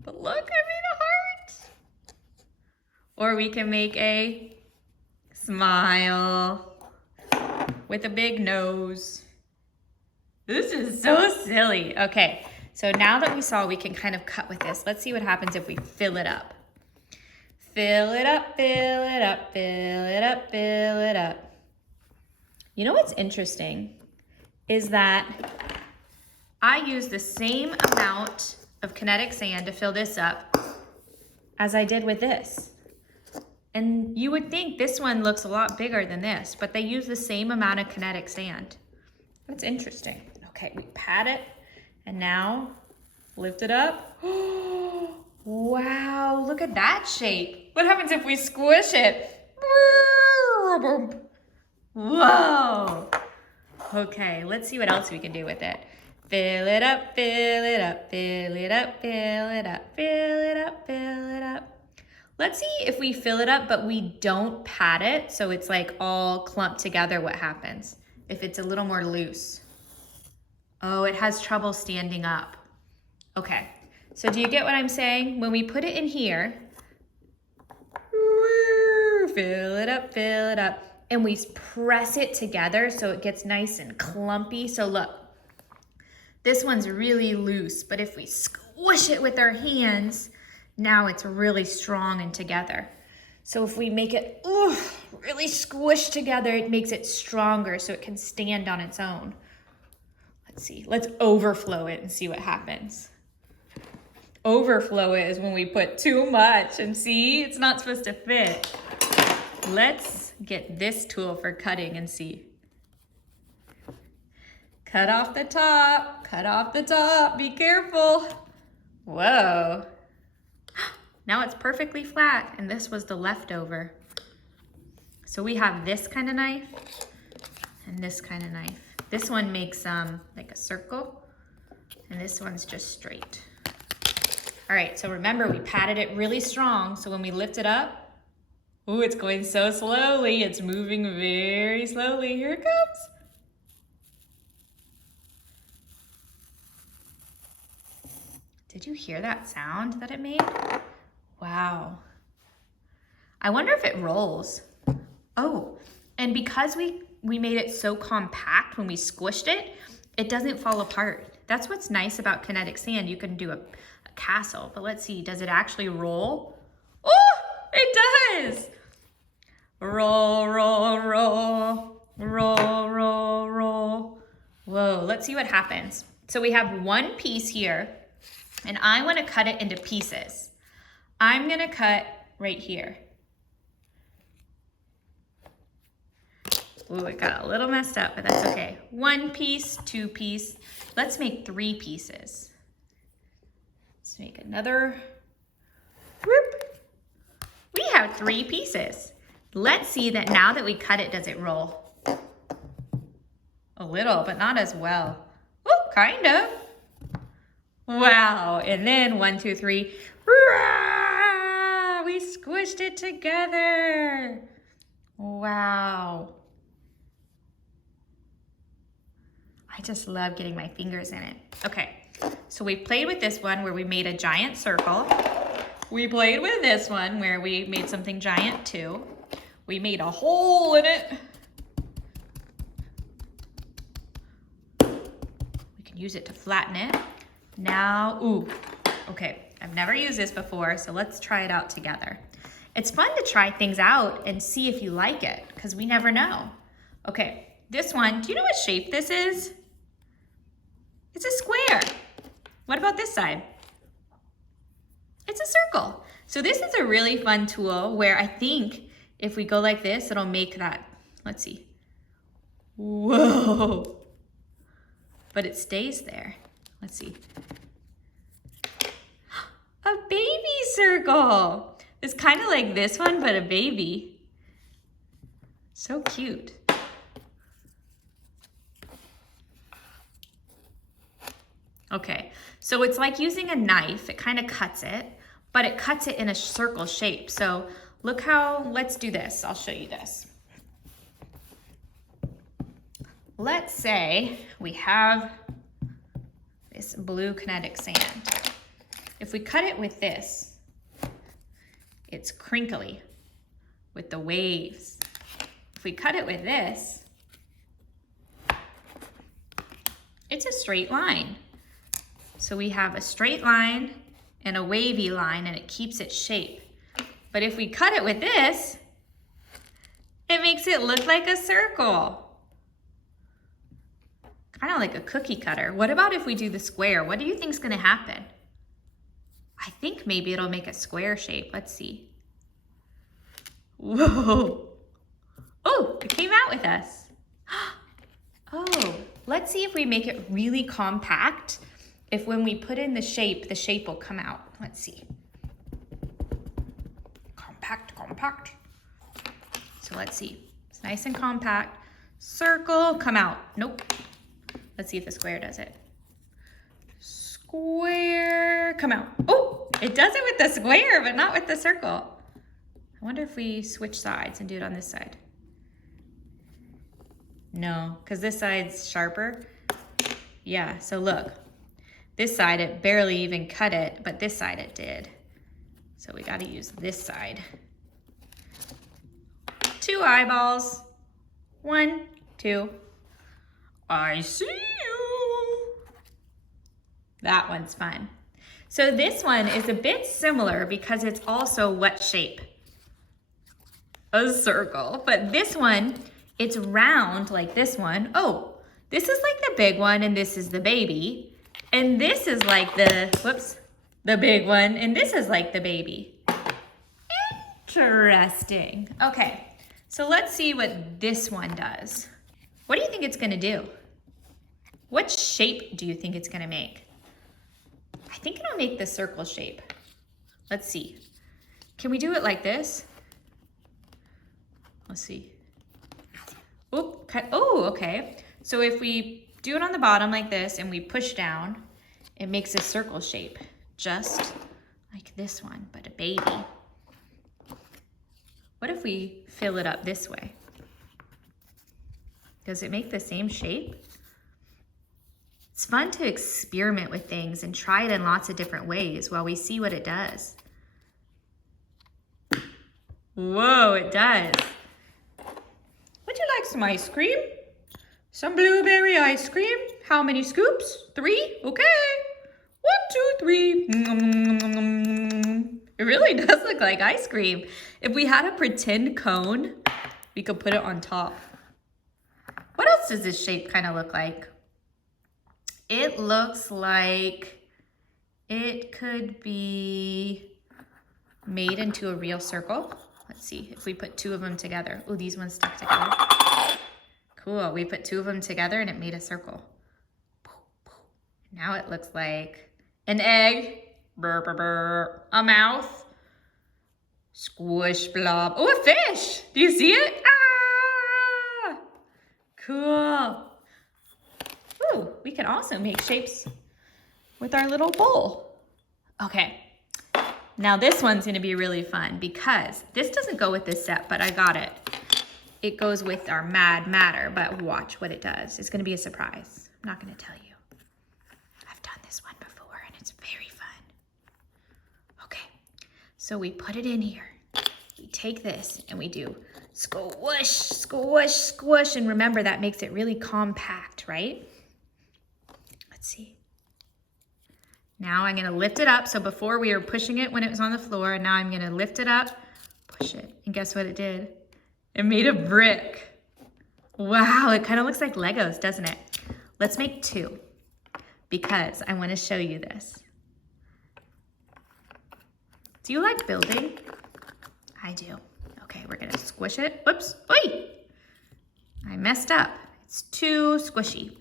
but look, I made a heart. Or we can make a smile with a big nose. This is so silly. Okay, so now that we saw we can kind of cut with this, let's see what happens if we fill it up. Fill it up, fill it up, fill it up, fill it up. You know what's interesting is that I use the same amount of kinetic sand to fill this up as I did with this. And you would think this one looks a lot bigger than this, but they use the same amount of kinetic sand. That's interesting. Okay, we pat it, and now lift it up. Wow, look at that shape. What happens if we squish it? Whoa. Okay, let's see what else we can do with it. Fill it up, fill it up, fill it up, fill it up, fill it up, fill it up. Let's see if we fill it up, but we don't pat it, so it's like all clumped together, what happens? If it's a little more loose. Oh, it has trouble standing up. Okay, so do you get what I'm saying? When we put it in here, fill it up, and we press it together so it gets nice and clumpy. So look, this one's really loose, but if we squish it with our hands, now it's really strong and together. So if we make it really squished together, it makes it stronger so it can stand on its own. Let's see, let's overflow it and see what happens. Overflow it is when we put too much, and see, it's not supposed to fit. Let's get this tool for cutting and see. Cut off the top, be careful. Whoa. Now it's perfectly flat, and this was the leftover. So we have this kind of knife and this kind of knife. This one makes like a circle, and this one's just straight. All right, so remember we patted it really strong, so when we lift it up, ooh, it's going so slowly. It's moving very slowly. Here it comes. Did you hear that sound that it made? Wow. I wonder if it rolls. Oh, and because we made it so compact when we squished it, it doesn't fall apart. That's what's nice about kinetic sand. You can do a castle, but let's see, does it actually roll? Oh, it does. Roll, roll, roll, roll, roll, roll. Whoa, let's see what happens. So we have one piece here, and I want to cut it into pieces. I'm gonna cut right here. Ooh, it got a little messed up, but that's okay. One piece, two piece. Let's make 3 pieces. Let's make another. Whoop. We have 3 pieces. Let's see that now that we cut it, does it roll? A little, but not as well. Oh, kind of. Wow, and then 1, 2, 3. We squished it together. Wow. I just love getting my fingers in it. Okay, so we played with this one where we made a giant circle. We played with this one where we made something giant too. We made a hole in it. We can use it to flatten it. Now, ooh, okay, I've never used this before, so let's try it out together. It's fun to try things out and see if you like it, because we never know. Okay, this one, do you know what shape this is? It's a square. What about this side? It's a circle. So this is a really fun tool where I think if we go like this, it'll make that, let's see. Whoa. But it stays there. Let's see. A baby circle. It's kind of like this one, but a baby. So cute. Okay, so it's like using a knife. It kind of cuts it, but it cuts it in a circle shape. So look how, let's do this. I'll show you this. Let's say we have this blue kinetic sand. If we cut it with this, it's crinkly with the waves. If we cut it with this, it's a straight line. So we have a straight line and a wavy line, and it keeps its shape. But if we cut it with this, it makes it look like a circle. Kind of like a cookie cutter. What about if we do the square? What do you think is going to happen? I think maybe it'll make a square shape. Let's see. Whoa. Oh, it came out with us. Oh, let's see if we make it really compact. If when we put in the shape will come out. Let's see. Compact. So let's see. It's nice and compact. Circle, come out. Nope. Let's see if the square does it. Square, come out. Oh, it does it with the square, but not with the circle. I wonder if we switch sides and do it on this side. No, because this side's sharper. Yeah, so look. This side, it barely even cut it, but this side it did. So we gotta use this side. 2 eyeballs. 1, 2. I see you. That one's fun. So this one is a bit similar because it's also what shape? A circle. But this one, it's round like this one. Oh, this is like the big one and this is the baby. And this is like the big one and this is like the baby. Interesting. Okay, so let's see what this one does. What do you think it's gonna do? What shape do you think it's gonna make? I think it'll make the circle shape. Let's see. Can we do it like this? Let's see. Oh, okay. So if we do it on the bottom like this and we push down, it makes a circle shape, just like this one, but a baby. What if we fill it up this way? Does it make the same shape? It's fun to experiment with things and try it in lots of different ways while we see what it does. Whoa, it does. Would you like some ice cream? Some blueberry ice cream? How many scoops? 3? Okay. 1, 2, 3. It really does look like ice cream. If we had a pretend cone, we could put it on top. What else does this shape kind of look like? It looks like it could be made into a real circle. Let's see if we put 2 of them together. Oh, these ones stuck together. Cool, we put 2 of them together and it made a circle. Now it looks like an egg, a mouth, squish blob. Oh, a fish, do you see it? Ah, cool. Ooh, we can also make shapes with our little bowl. Okay, now this one's gonna be really fun because this doesn't go with this set, but I got it. It goes with our Mad Matter, but watch what it does. It's gonna be a surprise. I'm not gonna tell you. I've done this one before and it's very fun. Okay, so we put it in here. We take this and we do squish, squish, squish. And remember, that makes it really compact, right? Let's see. Now I'm gonna lift it up. So before we were pushing it when it was on the floor, and now I'm gonna lift it up, push it, and guess what it did? It made a brick. Wow, it kind of looks like Legos, doesn't it? Let's make 2 because I want to show you this. Do you like building? I do. Okay, we're gonna squish it. Whoops, oi! I messed up. It's too squishy.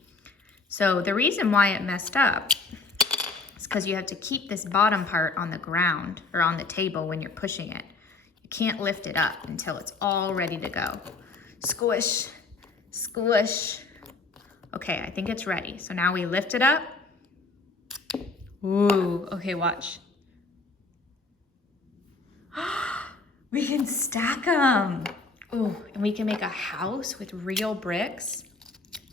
So the reason why it messed up is because you have to keep this bottom part on the ground or on the table when you're pushing it. Can't lift it up until it's all ready to go. Squish, squish. Okay, I think it's ready. So now we lift it up. Ooh, okay, watch. We can stack them. Ooh, and we can make a house with real bricks.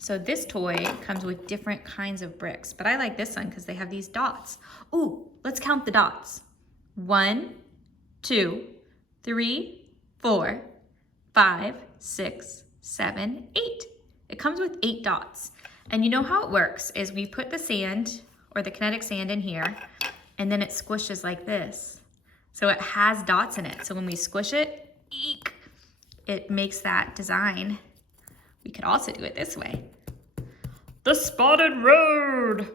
So this toy comes with different kinds of bricks, but I like this one because they have these dots. Ooh, let's count the dots. 1, 2, 3, 4, 5, 6, 7, 8. It comes with 8 dots. And you know how it works is we put the sand or the kinetic sand in here and then it squishes like this. So it has dots in it. So when we squish it, eek, it makes that design. We could also do it this way. The spotted road.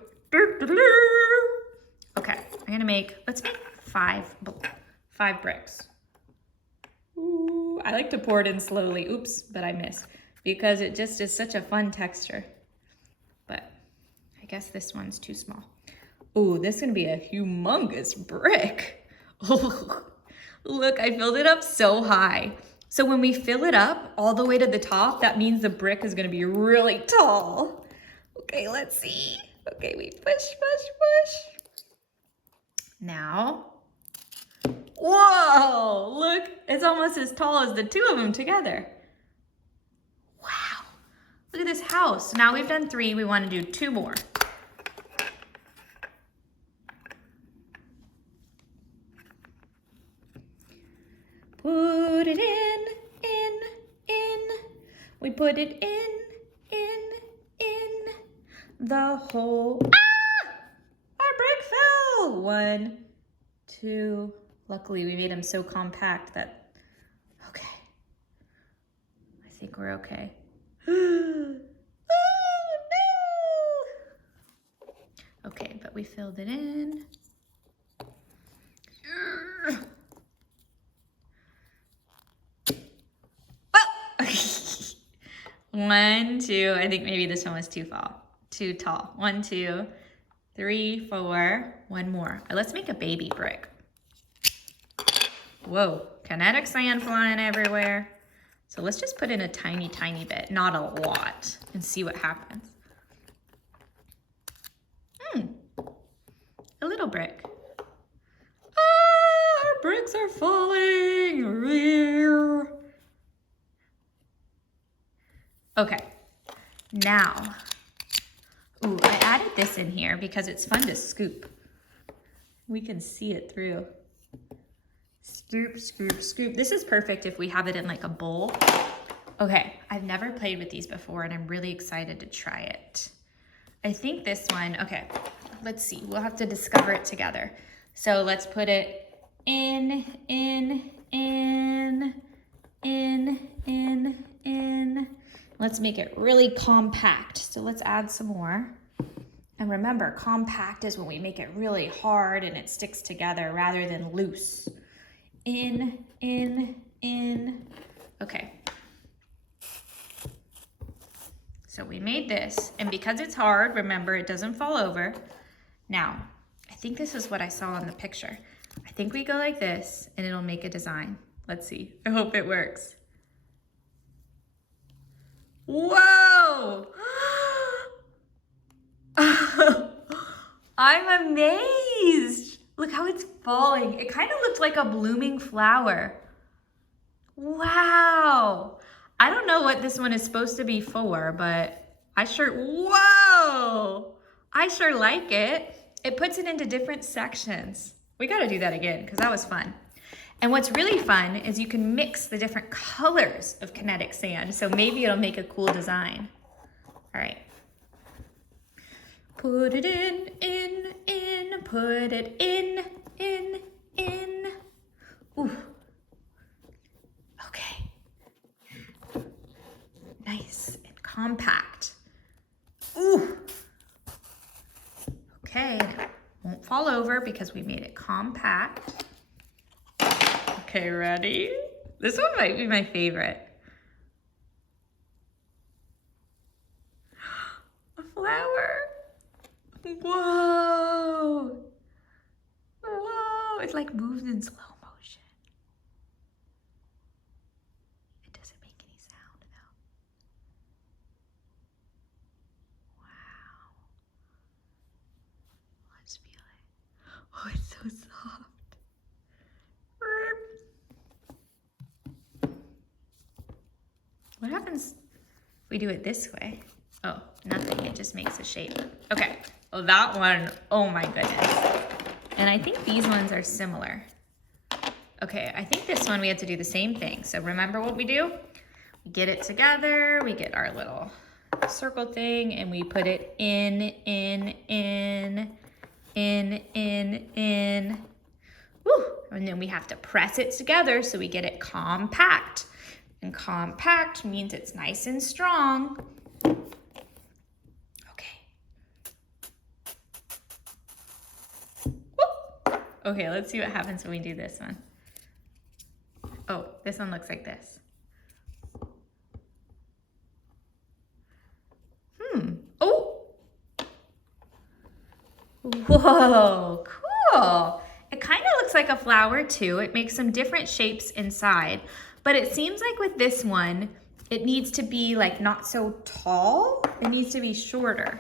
Okay, let's make five bricks. Ooh, I like to pour it in slowly. Oops, but I missed because it just is such a fun texture. But I guess this one's too small. Ooh, this is gonna be a humongous brick. Oh, look, I filled it up so high. So when we fill it up all the way to the top, that means the brick is gonna be really tall. Okay, let's see. Okay, we push. Now, whoa, look, it's almost as tall as the two of them together. Wow, look at this house. So now we've done 3, we wanna do 2 more. Put it in. We put it in the hole. Ah! Our brick fell. 1, 2. Luckily, we made them so compact that, okay. I think we're okay. Oh, no! Okay, but we filled it in. Oh! 1, 2, I think maybe this one was too tall. 1, 2, 3, 4, 1 more. Let's make a baby brick. Whoa, kinetic sand flying everywhere. So let's just put in a tiny bit, not a lot, and see what happens. A little brick. Ah, our bricks are falling. Okay, now, ooh, I added this in here because it's fun to scoop. We can see it through. Scoop. This is perfect if we have it in like a bowl. Okay, I've never played with these before and I'm really excited to try it. I think this one, okay, let's see. We'll have to discover it together. So let's put it in. Let's make it really compact. So let's add some more. And remember, compact is when we make it really hard and it sticks together rather than loose. In. Okay. So we made this, and because it's hard, remember, it doesn't fall over. Now, I think this is what I saw in the picture. I think we go like this, and it'll make a design. Let's see. I hope it works. Whoa! I'm amazed. Look how it's falling. It kind of looked like a blooming flower. Wow. I don't know what this one is supposed to be for, but whoa! I sure like it. It puts it into different sections. We gotta do that again because that was fun. And what's really fun is you can mix the different colors of kinetic sand, so maybe it'll make a cool design. All right. Put it in, put it in. Ooh. Okay. Nice and compact. Ooh. Okay, it won't fall over because we made it compact. Okay, ready? This one might be my favorite. A flower. Whoa. Whoa, it like moves in slow motion. It doesn't make any sound though. Wow. Let's feel it. Oh, it's so soft. What happens if we do it this way? Oh, nothing, it just makes a shape. Okay, well that one, oh my goodness. And I think these ones are similar. Okay, I think this one we have to do the same thing. So remember what we do? We get it together, we get our little circle thing, and we put it in. Woo. And then we have to press it together so we get it compact. And compact means it's nice and strong. Okay. Woo. Okay, let's see what happens when we do this one. Oh, this one looks like this. Oh. Whoa, cool. It kind of looks like a flower too. It makes some different shapes inside, but it seems like with this one, it needs to be like not so tall. It needs to be shorter.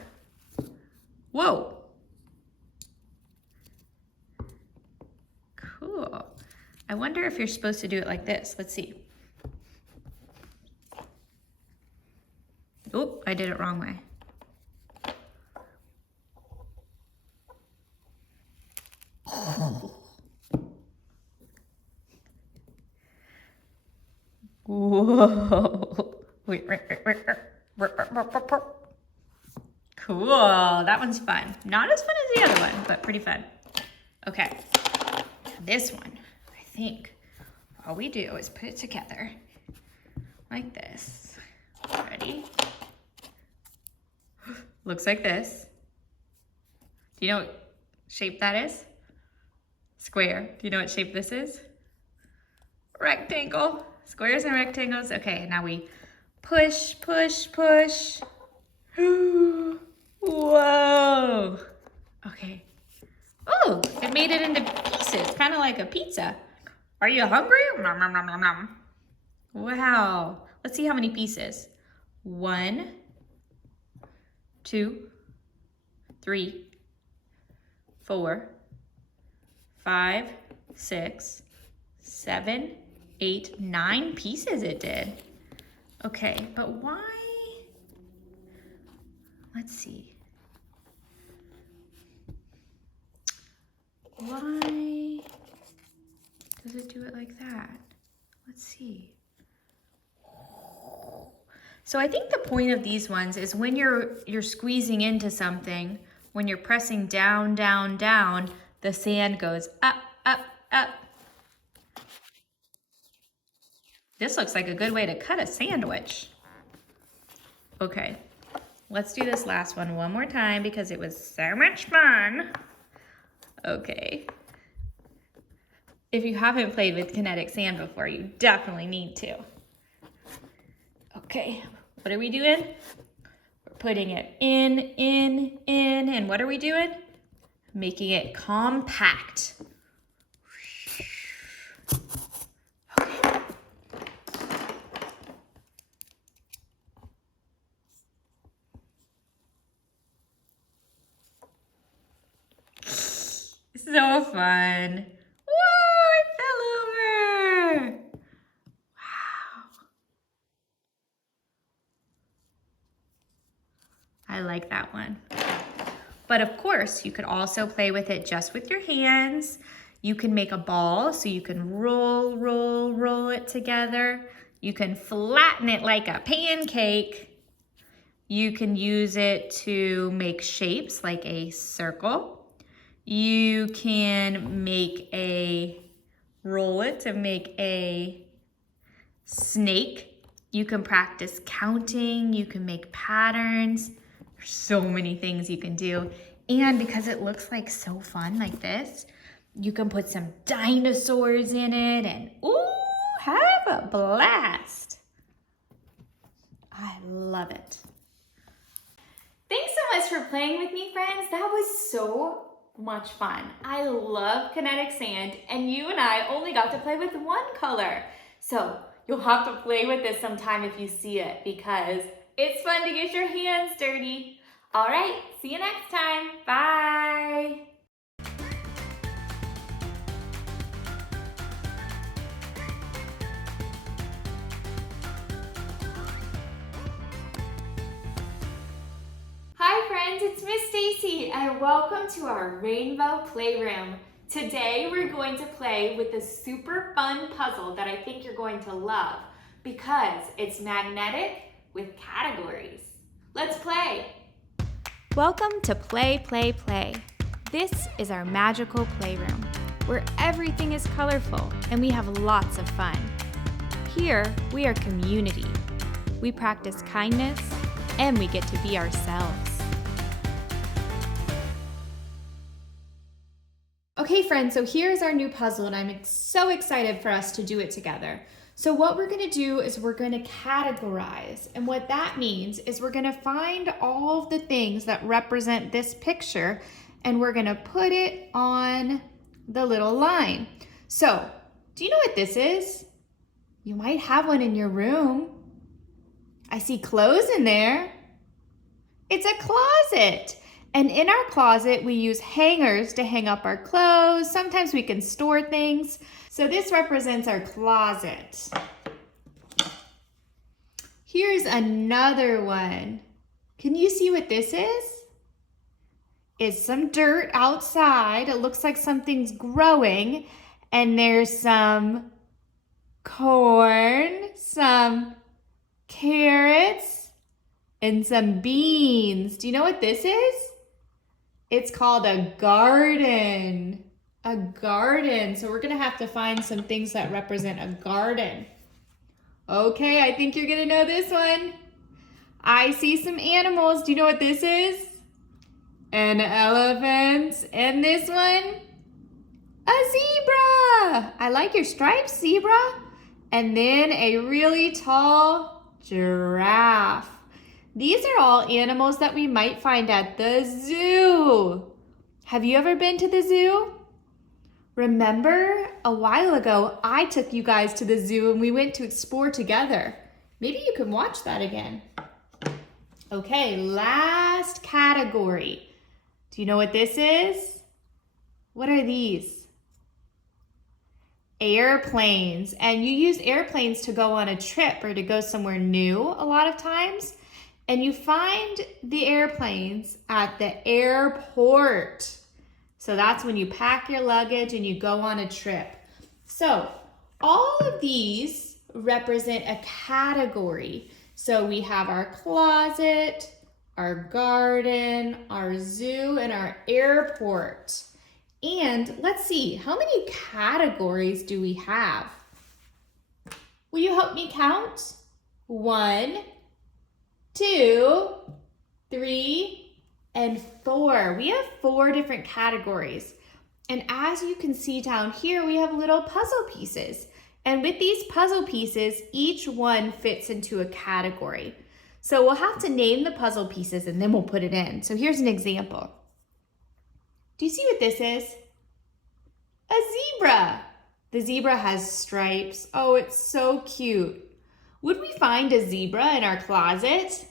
Whoa. Cool. I wonder if you're supposed to do it like this. Let's see. Oh, I did it wrong way. Whoa. Wait. Cool. That one's fun. Not as fun as the other one, but pretty fun. Okay. This one, I think all we do is put it together like this. Ready? Looks like this. Do you know what shape that is? Square. Do you know what shape this is? Rectangle. Squares and rectangles. Okay, now we push, push, push. Whoa. Okay. Oh, it made it into pieces, kind of like a pizza. Are you hungry? Nom, nom, nom, nom, nom. Wow. Let's see how many pieces. 1, 2, 3, 4, 5, 6, 7, 8, 9 pieces it did. Okay, but why? Let's see. Why does it do it like that? Let's see. So I think the point of these ones is when you're squeezing into something, when you're pressing down, down, down, the sand goes up, up, up. This looks like a good way to cut a sandwich. Okay, let's do this last one more time because it was so much fun. Okay. If you haven't played with kinetic sand before, you definitely need to. Okay, what are we doing? We're putting it in, and what are we doing? Making it compact. Okay. So fun. Whoa, it fell over. Wow. I like that one. But of course, you could also play with it just with your hands. You can make a ball, so you can roll, roll, roll it together. You can flatten it like a pancake. You can use it to make shapes like a circle. You can roll it to make a snake. You can practice counting. You can make patterns. There's so many things you can do. And because it looks like so fun like this, you can put some dinosaurs in it and ooh, have a blast. I love it. Thanks so much for playing with me, friends. That was so much fun. I love kinetic sand, and you and I only got to play with one color. So you'll have to play with this sometime if you see it, because it's fun to get your hands dirty. All right, see you next time. Bye. Hi friends, it's Miss Stacey and welcome to our Rainbow Playroom. Today we're going to play with a super fun puzzle that I think you're going to love because it's magnetic with categories. Let's play. Welcome to Play, Play, Play. This is our magical playroom. where everything is colorful and we have lots of fun. Here, we are community. We practice kindness and we get to be ourselves. Okay friends, so here's our new puzzle and I'm so excited for us to do it together. So what we're gonna do is we're gonna categorize, and what that means is we're gonna find all of the things that represent this picture and we're gonna put it on the little line. So, do you know what this is? You might have one in your room. I see clothes in there. It's a closet. And in our closet, we use hangers to hang up our clothes. Sometimes we can store things. So this represents our closet. Here's another one. Can you see what this is? It's some dirt outside. It looks like something's growing. And there's some corn, some carrots, and some beans. Do you know what this is? It's called a garden. A garden. So we're gonna have to find some things that represent a garden. Okay, I think you're gonna know this one. I see some animals. Do you know what this is? An elephant. And this one? A zebra. I like your stripes, zebra. And then a really tall giraffe. These are all animals that we might find at the zoo. Have you ever been to the zoo? Remember a while ago, I took you guys to the zoo and we went to explore together. Maybe you can watch that again. Okay, last category. Do you know what this is? What are these? Airplanes. And you use airplanes to go on a trip or to go somewhere new a lot of times. And you find the airplanes at the airport. So that's when you pack your luggage and you go on a trip. So all of these represent a category. So we have our closet, our garden, our zoo, and our airport. And let's see, how many categories do we have? Will you help me count? 1, 2, 3, and 4. We have 4 different categories. And as you can see down here, we have little puzzle pieces. And with these puzzle pieces, each one fits into a category. So we'll have to name the puzzle pieces and then we'll put it in. So here's an example. Do you see what this is? A zebra. The zebra has stripes. Oh, it's so cute. Would we find a zebra in our closet?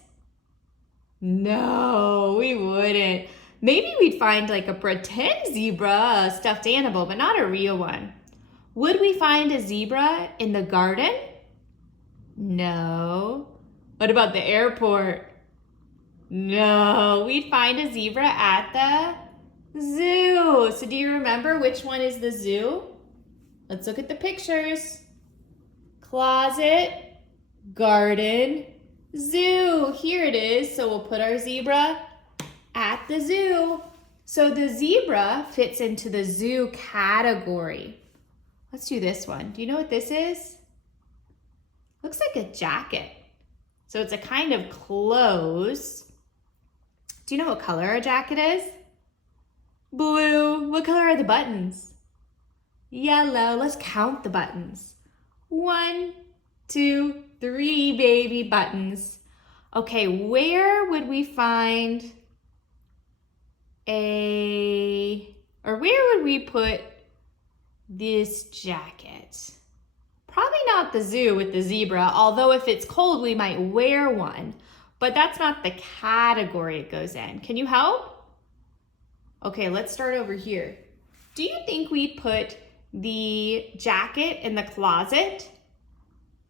No, we wouldn't. Maybe we'd find like a pretend zebra, a stuffed animal, but not a real one. Would we find a zebra in the garden? No. What about the airport? No, we'd find a zebra at the zoo. So do you remember which one is the zoo? Let's look at the pictures. Closet, garden, zoo. Here it is. So we'll put our zebra at the zoo. So the zebra fits into the zoo category. Let's do this one. Do you know what this is? Looks like a jacket. So it's a kind of clothes. Do you know what color a jacket is? Blue. What color are the buttons? Yellow. Let's count the buttons. 1, 2, 3 baby buttons. Okay, where would we find where would we put this jacket? Probably not the zoo with the zebra, although if it's cold, we might wear one, but that's not the category it goes in. Can you help? Okay, let's start over here. Do you think we'd put the jacket in the closet?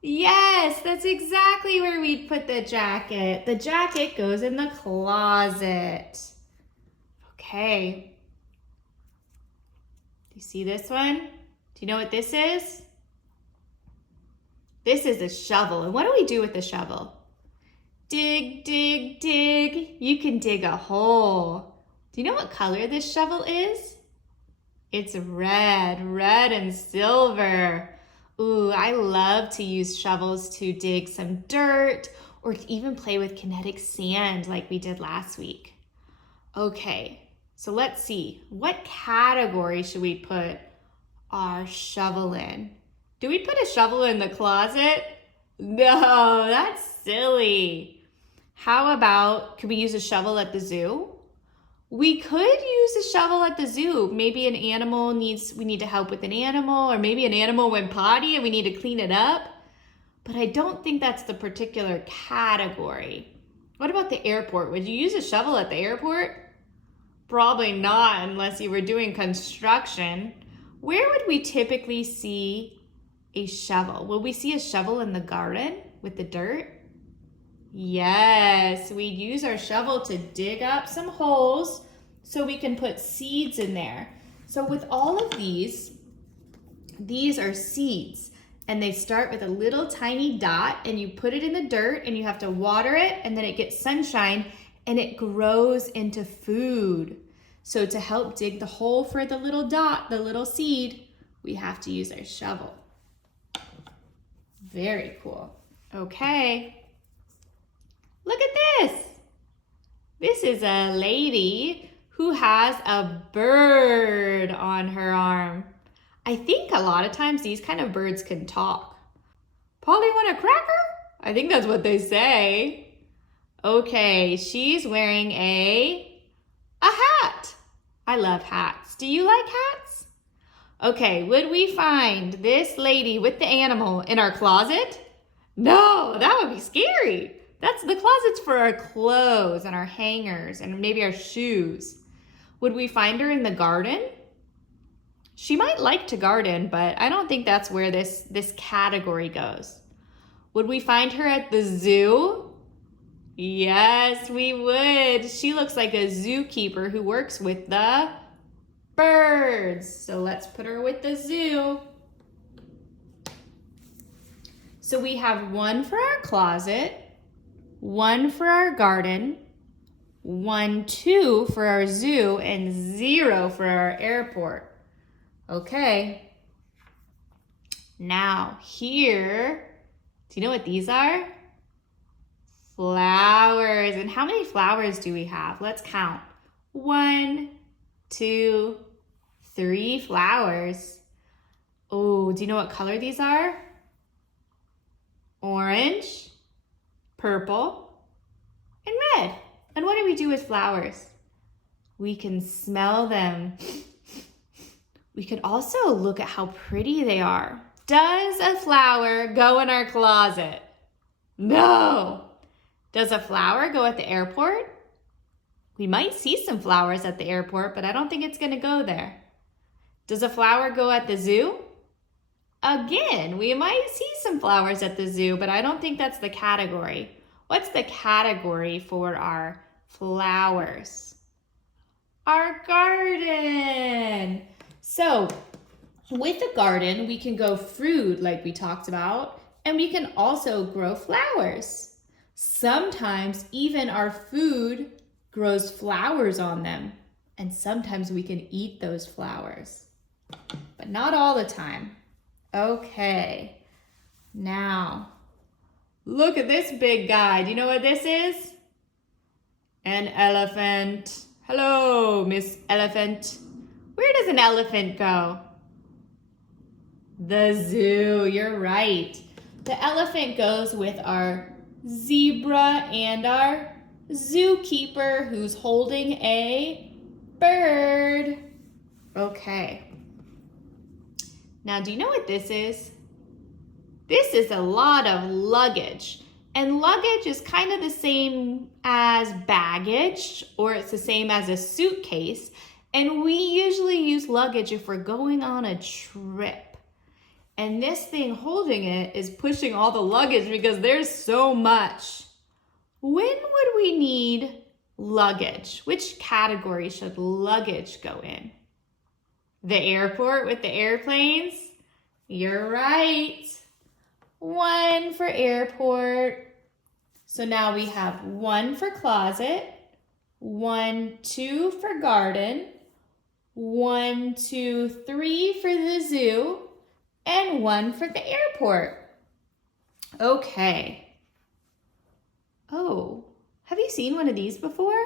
Yes, that's exactly where we'd put the jacket. The jacket goes in the closet. Okay. Do you see this one? Do you know what this is? This is a shovel. And what do we do with the shovel? Dig, dig, dig. You can dig a hole. Do you know what color this shovel is? It's red and silver. Ooh, I love to use shovels to dig some dirt or to even play with kinetic sand like we did last week. Okay, so let's see. What category should we put our shovel in? Do we put a shovel in the closet? No, that's silly. How about, could we use a shovel at the zoo? We could use a shovel at the zoo. Maybe an animal we need to help with an animal, or maybe an animal went potty and we need to clean it up. But I don't think that's the particular category. What about the airport? Would you use a shovel at the airport? Probably not unless you were doing construction. Where would we typically see a shovel? Will we see a shovel in the garden with the dirt? Yes, we use our shovel to dig up some holes so we can put seeds in there. So with all of these are seeds, and they start with a little tiny dot, and you put it in the dirt and you have to water it, and then it gets sunshine and it grows into food. So to help dig the hole for the little dot, the little seed, we have to use our shovel. Very cool. Okay. Look at this. This is a lady who has a bird on her arm. I think a lot of times these kind of birds can talk. Polly want a cracker? I think that's what they say. Okay, she's wearing a hat. I love hats. Do you like hats? Okay, would we find this lady with the animal in our closet? No, that would be scary. The closet's for our clothes and our hangers and maybe our shoes. Would we find her in the garden? She might like to garden, but I don't think that's where this category goes. Would we find her at the zoo? Yes, we would. She looks like a zookeeper who works with the birds. So let's put her with the zoo. So we have one for our closet, one for our garden, 1, 2 for our zoo, and 0 for our airport. Okay. Now here, do you know what these are? Flowers. And how many flowers do we have? Let's count. 1, 2, 3 flowers. Oh, do you know what color these are? Orange, purple, and red. And what do we do with flowers? We can smell them. We could also look at how pretty they are. Does a flower go in our closet? No. Does a flower go at the airport? We might see some flowers at the airport, but I don't think it's going to go there. Does a flower go at the zoo? Again, we might see some flowers at the zoo, but I don't think that's the category. What's the category for our flowers? Our garden. So with a garden, we can grow fruit like we talked about, and we can also grow flowers. Sometimes even our food grows flowers on them, and sometimes we can eat those flowers, but not all the time. Okay, now look at this big guy. Do you know what this is? An elephant. Hello, Miss Elephant. Where does an elephant go? The zoo, you're right. The elephant goes with our zebra and our zookeeper who's holding a bird. Okay. Now, do you know what this is? This is a lot of luggage. And luggage is kind of the same as baggage, or it's the same as a suitcase. And we usually use luggage if we're going on a trip. And this thing holding it is pushing all the luggage because there's so much. When would we need luggage? Which category should luggage go in? The airport with the airplanes? You're right. 1 for airport. So now we have 1 for closet, 1, 2 for garden, 1, 2, 3 for the zoo, and 1 for the airport. Okay. Oh, have you seen one of these before?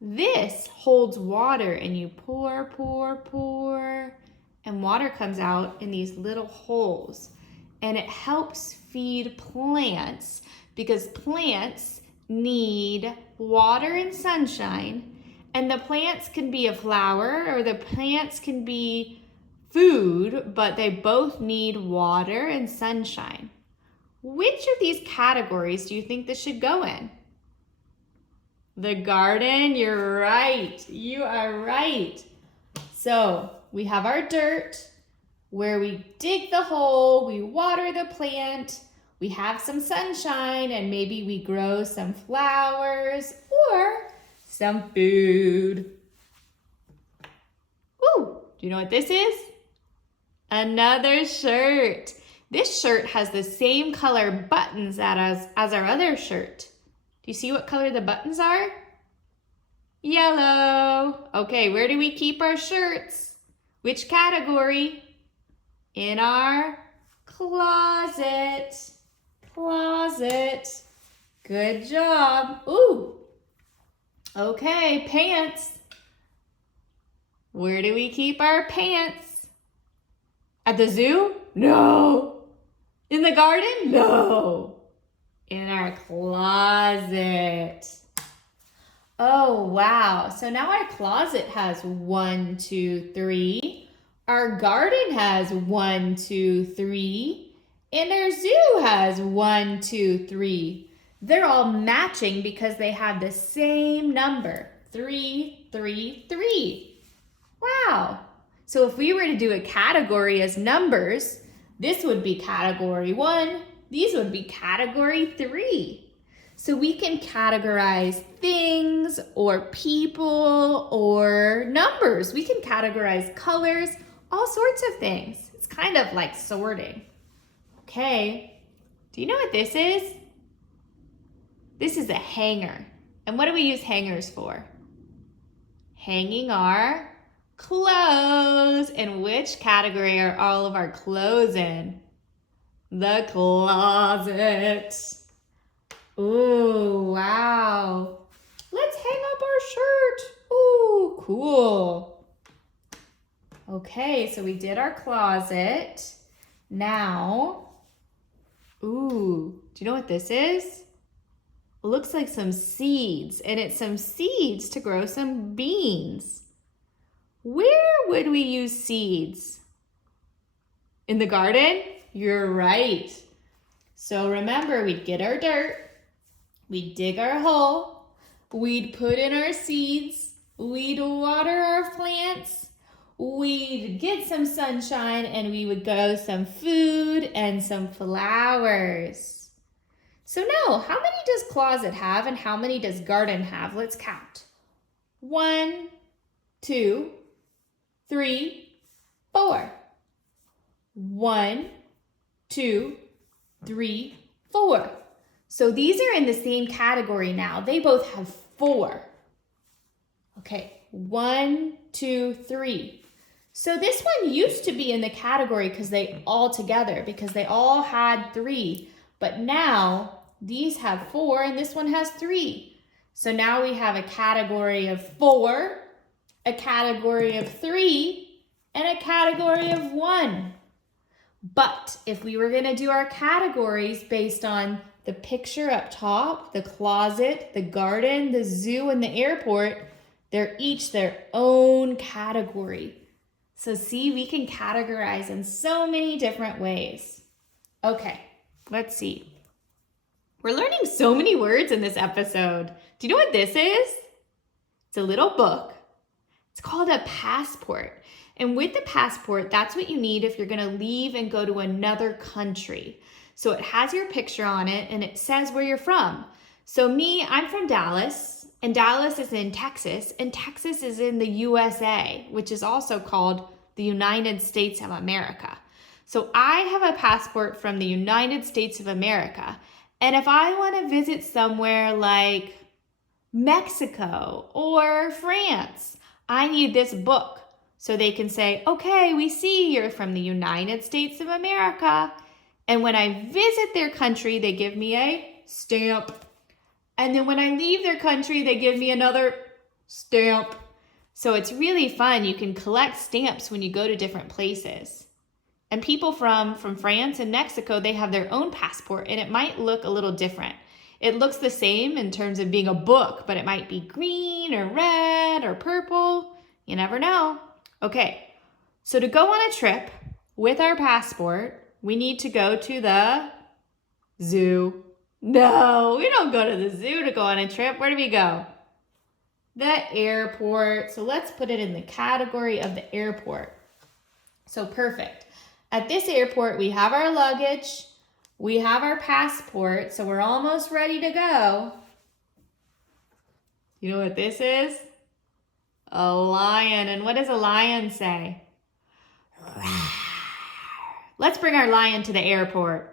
This holds water and you pour, pour, pour, and water comes out in these little holes. And it helps feed plants because plants need water and sunshine. And the plants can be a flower or the plants can be food, but they both need water and sunshine. Which of these categories do you think this should go in? The garden, you're right. You are right. So we have our dirt where we dig the hole, we water the plant, we have some sunshine, and maybe we grow some flowers or some food. Ooh, do you know what this is? Another shirt. This shirt has the same color buttons as our other shirt. Do you see what color the buttons are? Yellow. Okay, where do we keep our shirts? Which category? In our closet. Closet. Good job. Ooh. Okay, pants. Where do we keep our pants? At the zoo? No. In the garden? No. In our closet. Oh, wow. So now our closet has 1, 2, 3. Our garden has 1, 2, 3. And our zoo has 1, 2, 3. They're all matching because they have the same number. 3, 3, 3. Wow. So if we were to do a category as numbers, this would be category 1. These would be category 3. So we can categorize things or people or numbers. We can categorize colors, all sorts of things. It's kind of like sorting. Okay, do you know what this is? This is a hanger. And what do we use hangers for? Hanging our clothes. And which category are all of our clothes in? The closet. Ooh, wow. Let's hang up our shirt. Ooh, cool. Okay, so we did our closet. Now, ooh, do you know what this is? It looks like some seeds, and it's some seeds to grow some beans. Where would we use seeds? In the garden? You're right. So remember, we'd get our dirt, we'd dig our hole, we'd put in our seeds, we'd water our plants, we'd get some sunshine, and we would grow some food and some flowers. So now, how many does closet have and how many does garden have? Let's count. 1, 2, 3, 4. 1, 2, 3, 4. So these are in the same category now. They both have 4. Okay, 1, 2, 3. So this one used to be in the category because they all had 3. But now these have 4 and this one has 3. So now we have a category of 4, a category of 3, and a category of 1. But if we were going to do our categories based on the picture up top, the closet, the garden, the zoo, and the airport, they're each their own category. So see, we can categorize in so many different ways. Okay, let's see. We're learning so many words in this episode. Do you know what this is? It's a little book. It's called a passport. And with the passport, that's what you need if you're going to leave and go to another country. So it has your picture on it and it says where you're from. So me, I'm from Dallas, and Dallas is in Texas, and Texas is in the USA, which is also called the United States of America. So I have a passport from the United States of America. And if I want to visit somewhere like Mexico or France, I need this book. So they can say, okay, we see you're from the United States of America. And when I visit their country, they give me a stamp. And then when I leave their country, they give me another stamp. So it's really fun. You can collect stamps when you go to different places. And people from France and Mexico, they have their own passport, and it might look a little different. It looks the same in terms of being a book, but it might be green or red or purple. You never know. Okay, so to go on a trip with our passport, we need to go to the zoo. No, we don't go to the zoo to go on a trip. Where do we go? The airport. So let's put it in the category of the airport. So perfect. At this airport, we have our luggage. We have our passport. So we're almost ready to go. You know what this is? A lion. And what does a lion say? Let's bring our lion to the airport.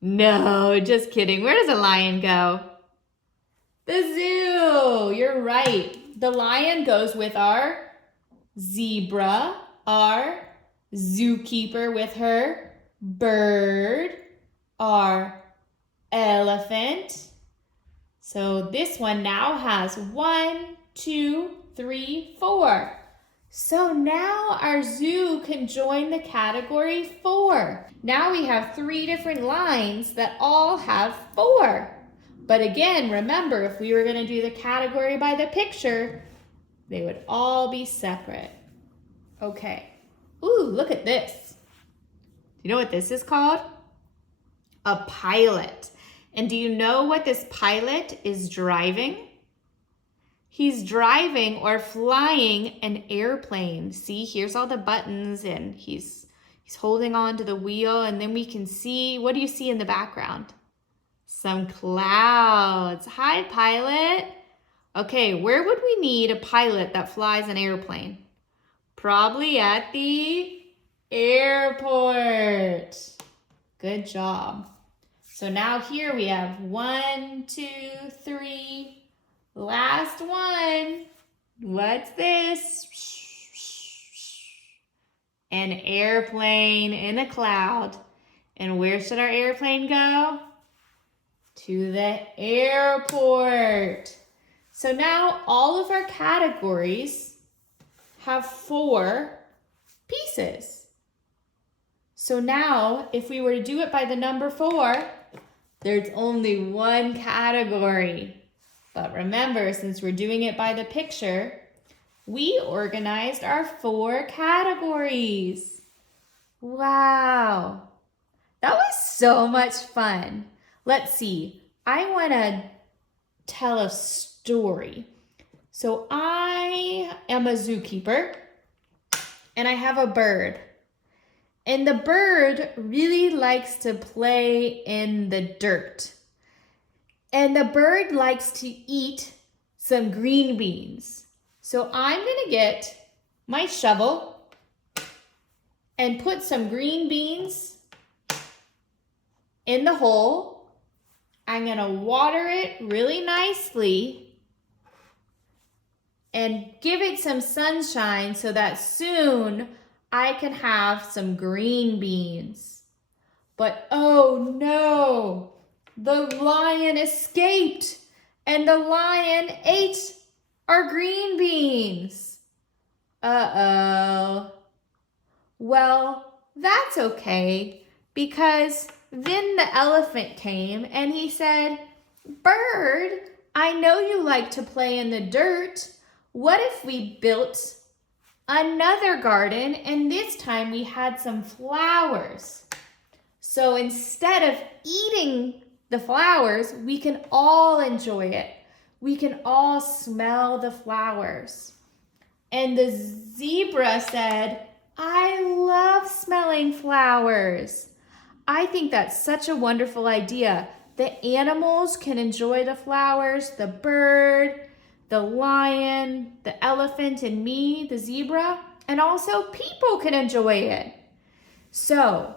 No, just kidding. Where does a lion go? The zoo. You're right. The lion goes with our zebra, our zookeeper with her bird, our elephant. So this one now has 1, 2, 3, 4. So now our zoo can join the category 4. Now we have 3 different lines that all have 4. But again, remember, if we were going to do the category by the picture, they would all be separate. Okay. Ooh, look at this. Do you know what this is called? A pilot. And do you know what this pilot is driving? He's driving or flying an airplane. See, here's all the buttons, and he's holding on to the wheel, and then we can see, what do you see in the background? Some clouds. Hi, pilot. Okay, where would we need a pilot that flies an airplane? Probably at the airport. Good job. So now here we have 1, 2, 3. Last one. What's this? An airplane in a cloud. And where should our airplane go? To the airport. So now all of our categories have 4 pieces. So now if we were to do it by the number 4, there's only 1 category. But remember, since we're doing it by the picture, we organized our 4 categories. Wow, that was so much fun. Let's see, I want to tell a story. So I am a zookeeper, and I have a bird. And the bird really likes to play in the dirt. And the bird likes to eat some green beans. So I'm going to get my shovel and put some green beans in the hole. I'm going to water it really nicely and give it some sunshine so that soon I can have some green beans. But oh no! The lion escaped, and the lion ate our green beans. Uh-oh. Well, that's okay, because then the elephant came and he said, "Bird, I know you like to play in the dirt. What if we built another garden, and this time we had some flowers? So instead of eating the flowers, we can all enjoy it. We can all smell the flowers." And the zebra said, "I love smelling flowers. I think that's such a wonderful idea. The animals can enjoy the flowers, the bird, the lion, the elephant, and me, the zebra, and also people can enjoy it." So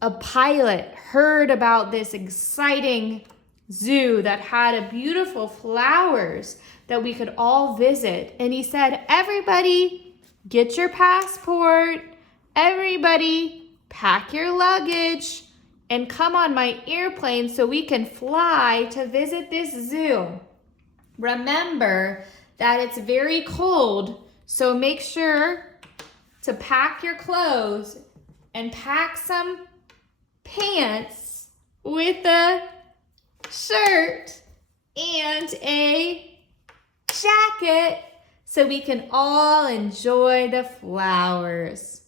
a pilot heard about this exciting zoo that had a beautiful flowers that we could all visit. And he said, everybody, get your passport. Everybody, pack your luggage and come on my airplane so we can fly to visit this zoo. Remember that it's very cold, so make sure to pack your clothes and pack some pants with a shirt and a jacket so we can all enjoy the flowers.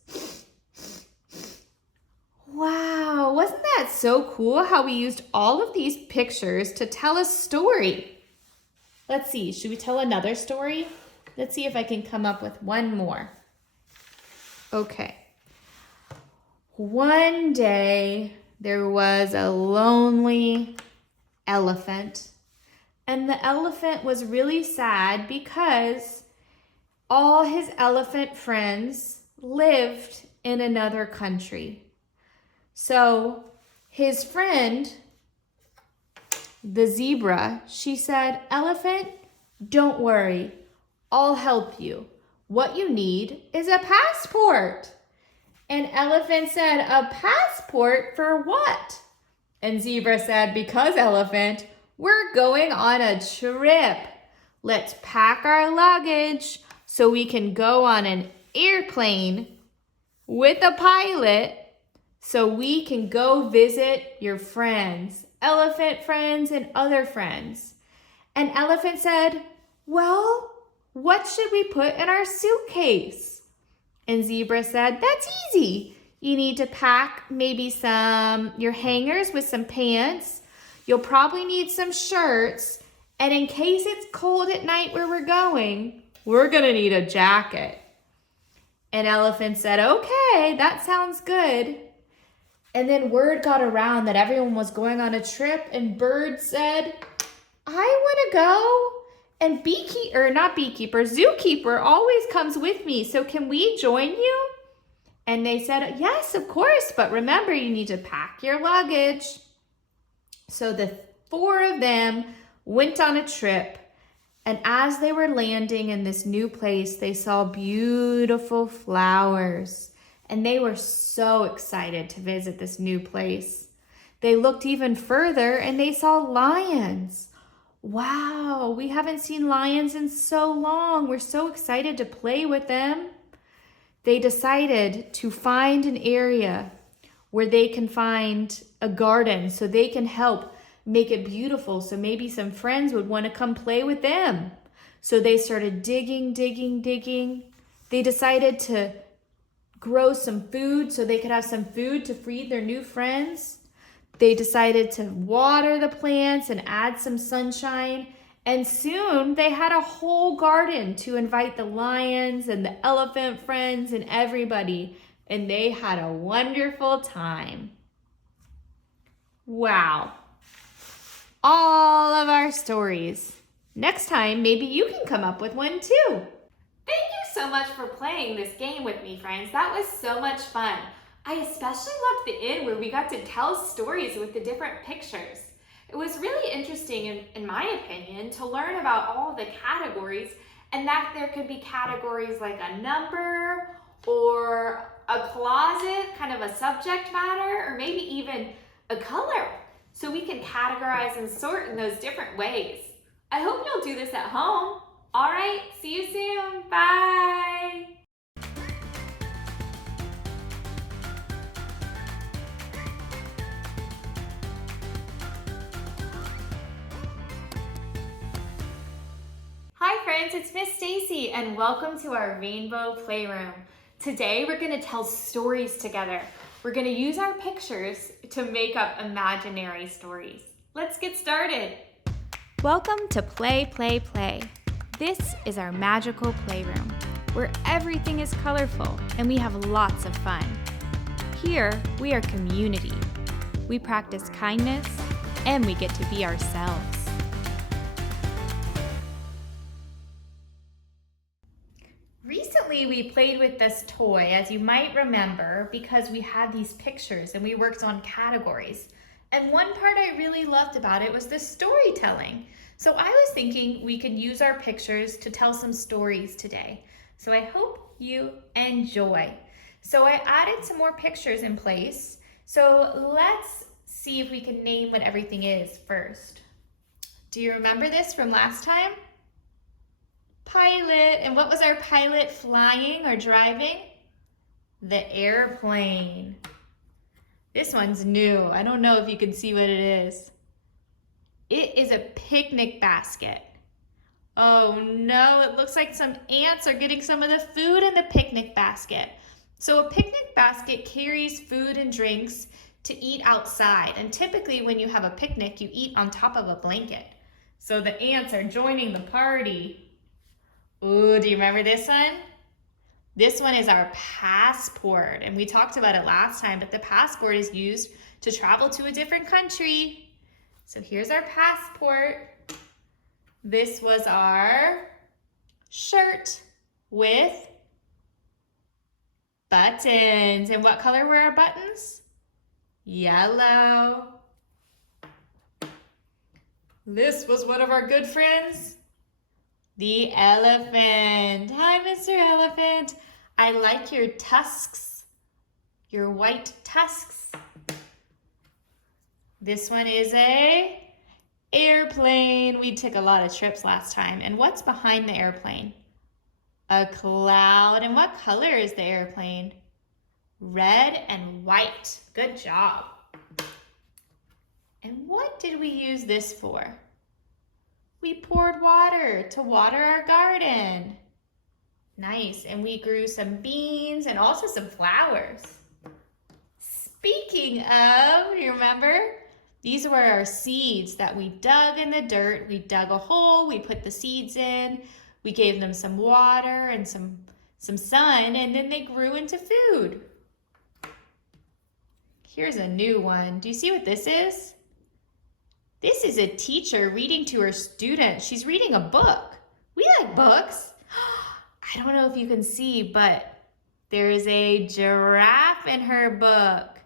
Wow, wasn't that so cool how we used all of these pictures to tell a story? Let's see, should we tell another story? Let's see if I can come up with one more. Okay. One day there was a lonely elephant, and the elephant was really sad because all his elephant friends lived in another country. So his friend, the zebra, she said, "Elephant, don't worry, I'll help you. What you need is a passport." And elephant said, "A passport for what?" And zebra said, "Because elephant, we're going on a trip. Let's pack our luggage so we can go on an airplane with a pilot so we can go visit your friends, elephant friends and other friends." And elephant said, "Well, what should we put in our suitcase?" And zebra said, "That's easy. You need to pack maybe your hangers with some pants. You'll probably need some shirts. And in case it's cold at night where we're going, we're gonna need a jacket." And elephant said, "Okay, that sounds good." And then word got around that everyone was going on a trip, and bird said, "I wanna go. And zookeeper always comes with me, so can we join you?" And they said, "Yes, of course, but remember, you need to pack your luggage." So the four of them went on a trip, and as they were landing in this new place, they saw beautiful flowers, and they were so excited to visit this new place. They looked even further, and they saw lions. Wow, we haven't seen lions in so long. We're so excited to play with them. They decided to find an area where they can find a garden so they can help make it beautiful. So maybe some friends would want to come play with them. So they started digging. They decided to grow some food so they could have some food to feed their new friends. They decided to water the plants and add some sunshine. And soon they had a whole garden to invite the lions and the elephant friends and everybody. And they had a wonderful time. Wow. All of our stories. Next time, maybe you can come up with one too. Thank you so much for playing this game with me, friends. That was so much fun. I especially loved the end where we got to tell stories with the different pictures. It was really interesting, in my opinion, to learn about all the categories, and that there could be categories like a number or a closet, kind of a subject matter, or maybe even a color. So we can categorize and sort in those different ways. I hope you'll do this at home. All right, see you soon. Bye. Hi friends, it's Miss Stacey and welcome to our Rainbow Playroom. Today we're going to tell stories together. We're going to use our pictures to make up imaginary stories. Let's get started. Welcome to Play, Play, Play. This is our magical playroom, where everything is colorful and we have lots of fun. Here, we are community. We practice kindness and we get to be ourselves. Recently, we played with this toy, as you might remember, because we had these pictures and we worked on categories. And one part I really loved about it was the storytelling. So I was thinking we could use our pictures to tell some stories today. So I hope you enjoy. So I added some more pictures in place. So let's see if we can name what everything is first. Do you remember this from last time? Pilot. And what was our pilot flying or driving? The airplane. This one's new. I don't know if you can see what it is. It is a picnic basket. Oh no, it looks like some ants are getting some of the food in the picnic basket. So a picnic basket carries food and drinks to eat outside. And typically when you have a picnic, you eat on top of a blanket. So the ants are joining the party. Ooh, do you remember this one? This one is our passport, and we talked about it last time, but the passport is used to travel to a different country. So here's our passport. This was our shirt with buttons. And what color were our buttons? Yellow. This was one of our good friends, the elephant. Hi, Mr. Elephant. I like your tusks, your white tusks. This one is a airplane. We took a lot of trips last time. And what's behind the airplane? A cloud. And what color is the airplane? Red and white. Good job. And what did we use this for? We poured water to water our garden. Nice. And we grew some beans and also some flowers. Speaking of, you remember? These were our seeds that we dug in the dirt. We dug a hole, we put the seeds in, we gave them some water and some sun, and then they grew into food. Here's a new one. Do you see what this is? This is a teacher reading to her students. She's reading a book. We like books. I don't know if you can see, but there is a giraffe in her book.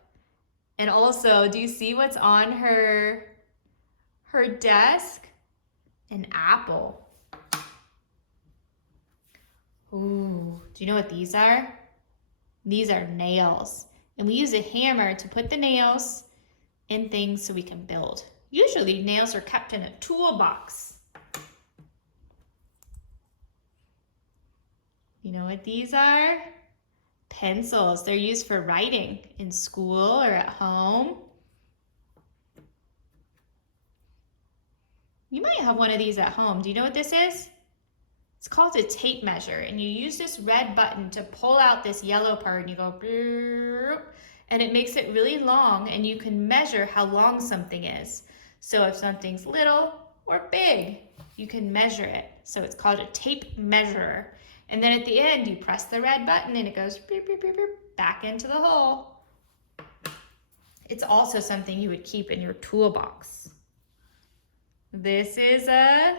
And also, do you see what's on her desk? An apple. Ooh, do you know what these are? These are nails. And we use a hammer to put the nails in things so we can build. Usually nails are kept in a toolbox. You know what these are? Pencils. They're used for writing in school or at home. You might have one of these at home. Do you know what this is? It's called a tape measure, and you use this red button to pull out this yellow part, and you go and it makes it really long, and you can measure how long something is. So if something's little or big, you can measure it. So it's called a tape measure. And then at the end, you press the red button and it goes beep, beep, beep, beep, back into the hole. It's also something you would keep in your toolbox. This is a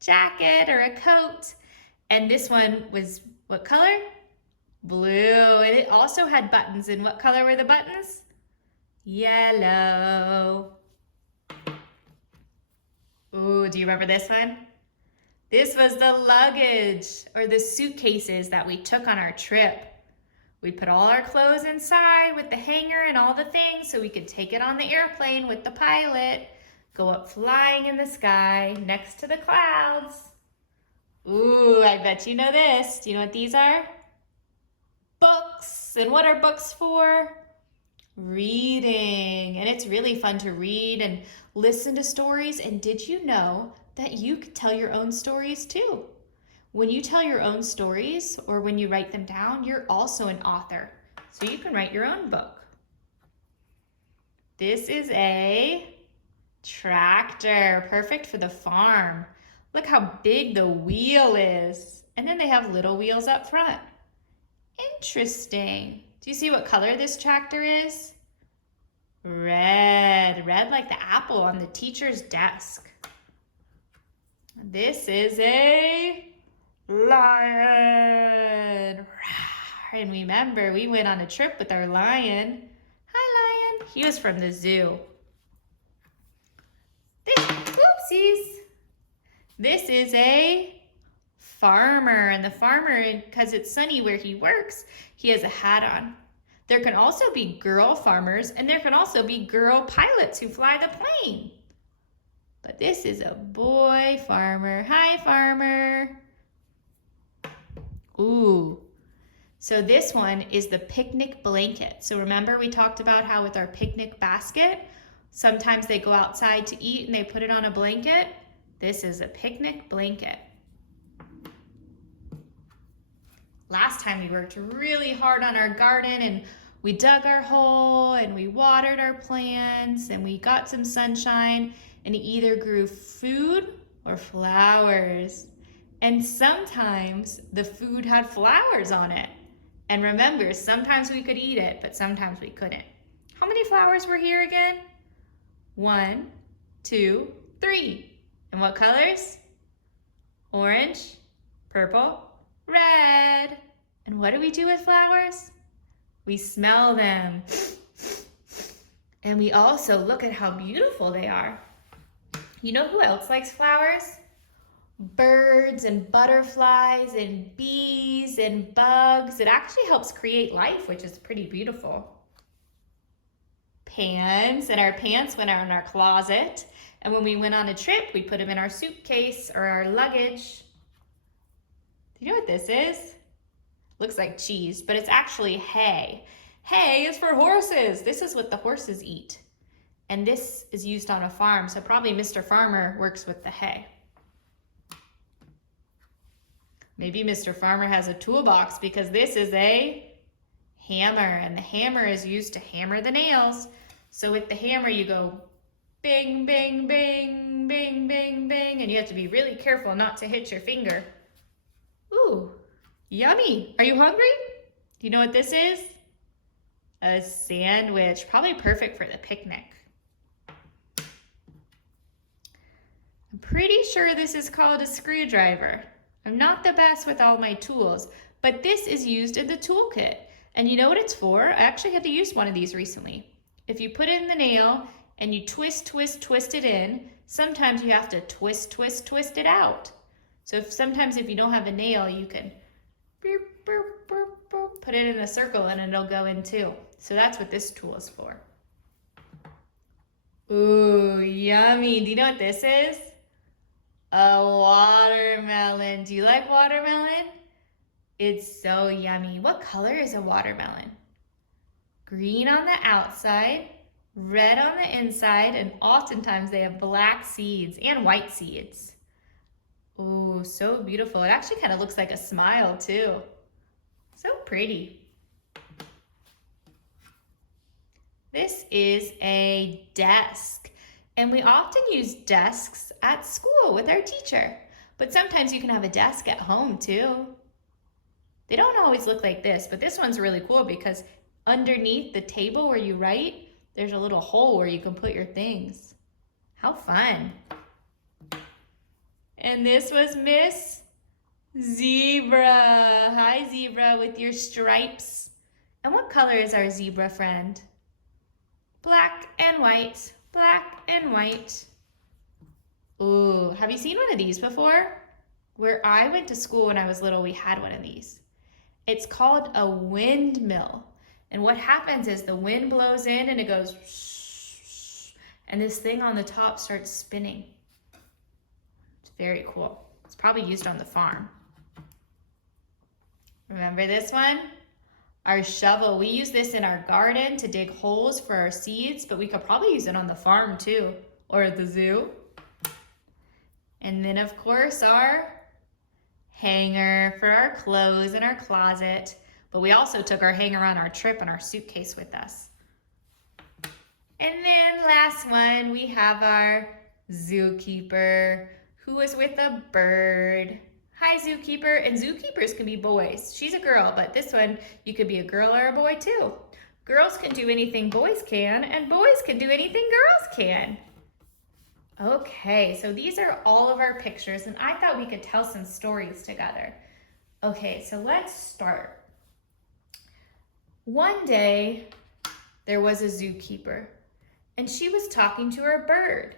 jacket or a coat. And this one was what color? Blue. And it also had buttons. And what color were the buttons? Yellow. Ooh, do you remember this one? This was the luggage or the suitcases that we took on our trip. We put all our clothes inside with the hanger and all the things so we could take it on the airplane with the pilot, go up flying in the sky next to the clouds. Ooh, I bet you know this. Do you know what these are? Books. And what are books for? Reading. And it's really fun to read and listen to stories. And did you know that you could tell your own stories too? When you tell your own stories or when you write them down, you're also an author. So you can write your own book. This is a tractor, perfect for the farm. Look how big the wheel is. And then they have little wheels up front. Interesting. Do you see what color this tractor is? Red. Red like the apple on the teacher's desk. This is a lion. And remember, we went on a trip with our lion. Hi, lion. He was from the zoo. Whoopsies. This is a farmer, and the farmer, because it's sunny where he works, he has a hat on. There can also be girl farmers, and there can also be girl pilots who fly the plane. But this is a boy farmer. Hi, farmer. Ooh. So this one is the picnic blanket. So remember we talked about how with our picnic basket, sometimes they go outside to eat and they put it on a blanket. This is a picnic blanket. Last time we worked really hard on our garden and we dug our hole and we watered our plants and we got some sunshine and it either grew food or flowers. And sometimes the food had flowers on it. And remember, sometimes we could eat it, but sometimes we couldn't. How many flowers were here again? 1, 2, 3. And what colors? Orange, purple, red. And what do we do with flowers? We smell them. And we also look at how beautiful they are. You know who else likes flowers? Birds and butterflies and bees and bugs. It actually helps create life, which is pretty beautiful. Pans, and our pants went in our closet. And when we went on a trip, we put them in our suitcase or our luggage. Do you know what this is? Looks like cheese, but it's actually hay. Hay is for horses. This is what the horses eat. And this is used on a farm, so probably Mr. Farmer works with the hay. Maybe Mr. Farmer has a toolbox because this is a hammer, and the hammer is used to hammer the nails. So with the hammer, you go bing, bing, bing, bing, bing, bing, and you have to be really careful not to hit your finger. Ooh, yummy. Are you hungry? Do you know what this is? A sandwich, probably perfect for the picnic. I'm pretty sure this is called a screwdriver. I'm not the best with all my tools, but this is used in the toolkit. And you know what it's for? I actually had to use one of these recently. If you put in the nail and you twist, twist, twist it in, sometimes you have to twist, twist, twist it out. So sometimes if you don't have a nail, you can put it in a circle and it'll go in too. So that's what this tool is for. Ooh, yummy. Do you know what this is? A watermelon. Do you like watermelon? It's so yummy. What color is a watermelon? Green on the outside, red on the inside, and oftentimes they have black seeds and white seeds. Oh, so beautiful. It actually kind of looks like a smile too. So pretty. This is a desk, and we often use desks at school with our teacher, but sometimes you can have a desk at home too. They don't always look like this, but this one's really cool because underneath the table where you write, there's a little hole where you can put your things. How fun. And this was Miss Zebra. Hi, Zebra, with your stripes. And what color is our zebra friend? Black and white, black and white. Ooh, have you seen one of these before? Where I went to school when I was little, we had one of these. It's called a windmill. And what happens is the wind blows in and it goes shh, and this thing on the top starts spinning. It's very cool. It's probably used on the farm. Remember this one? Our shovel. We use this in our garden to dig holes for our seeds, but we could probably use it on the farm too, or at the zoo. And then of course our hanger for our clothes in our closet. But we also took our hanger on our trip and our suitcase with us. And then last one, we have our zookeeper who is with a bird. Hi, zookeeper. And zookeepers can be boys. She's a girl, but this one, you could be a girl or a boy too. Girls can do anything boys can, and boys can do anything girls can. Okay, so these are all of our pictures, and I thought we could tell some stories together. Okay, so let's start. One day, there was a zookeeper, and she was talking to her bird.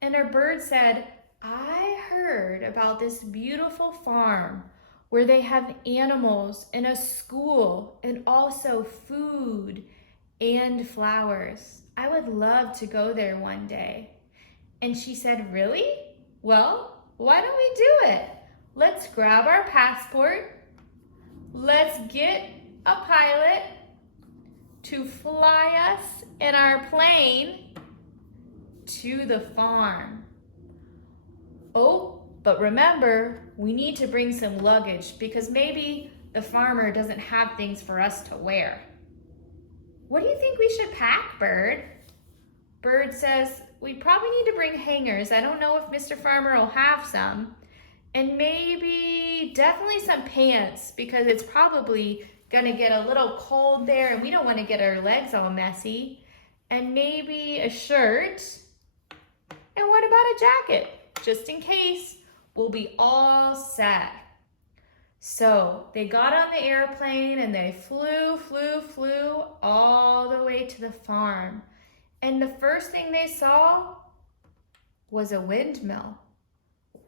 And a bird said, I heard about this beautiful farm where they have animals and a school and also food and flowers. I would love to go there one day. And she said, really? Well, why don't we do it? Let's grab our passport. Let's get a pilot to fly us in our plane to the farm. Oh, but remember, we need to bring some luggage because maybe the farmer doesn't have things for us to wear. What do you think we should pack, Bird? Bird says, we probably need to bring hangers. I don't know if Mr. Farmer will have some. And maybe definitely some pants because it's probably gonna get a little cold there and we don't wanna get our legs all messy. And maybe a shirt. And what about a jacket? Just in case, we'll be all set. So they got on the airplane and they flew all the way to the farm. And the first thing they saw was a windmill.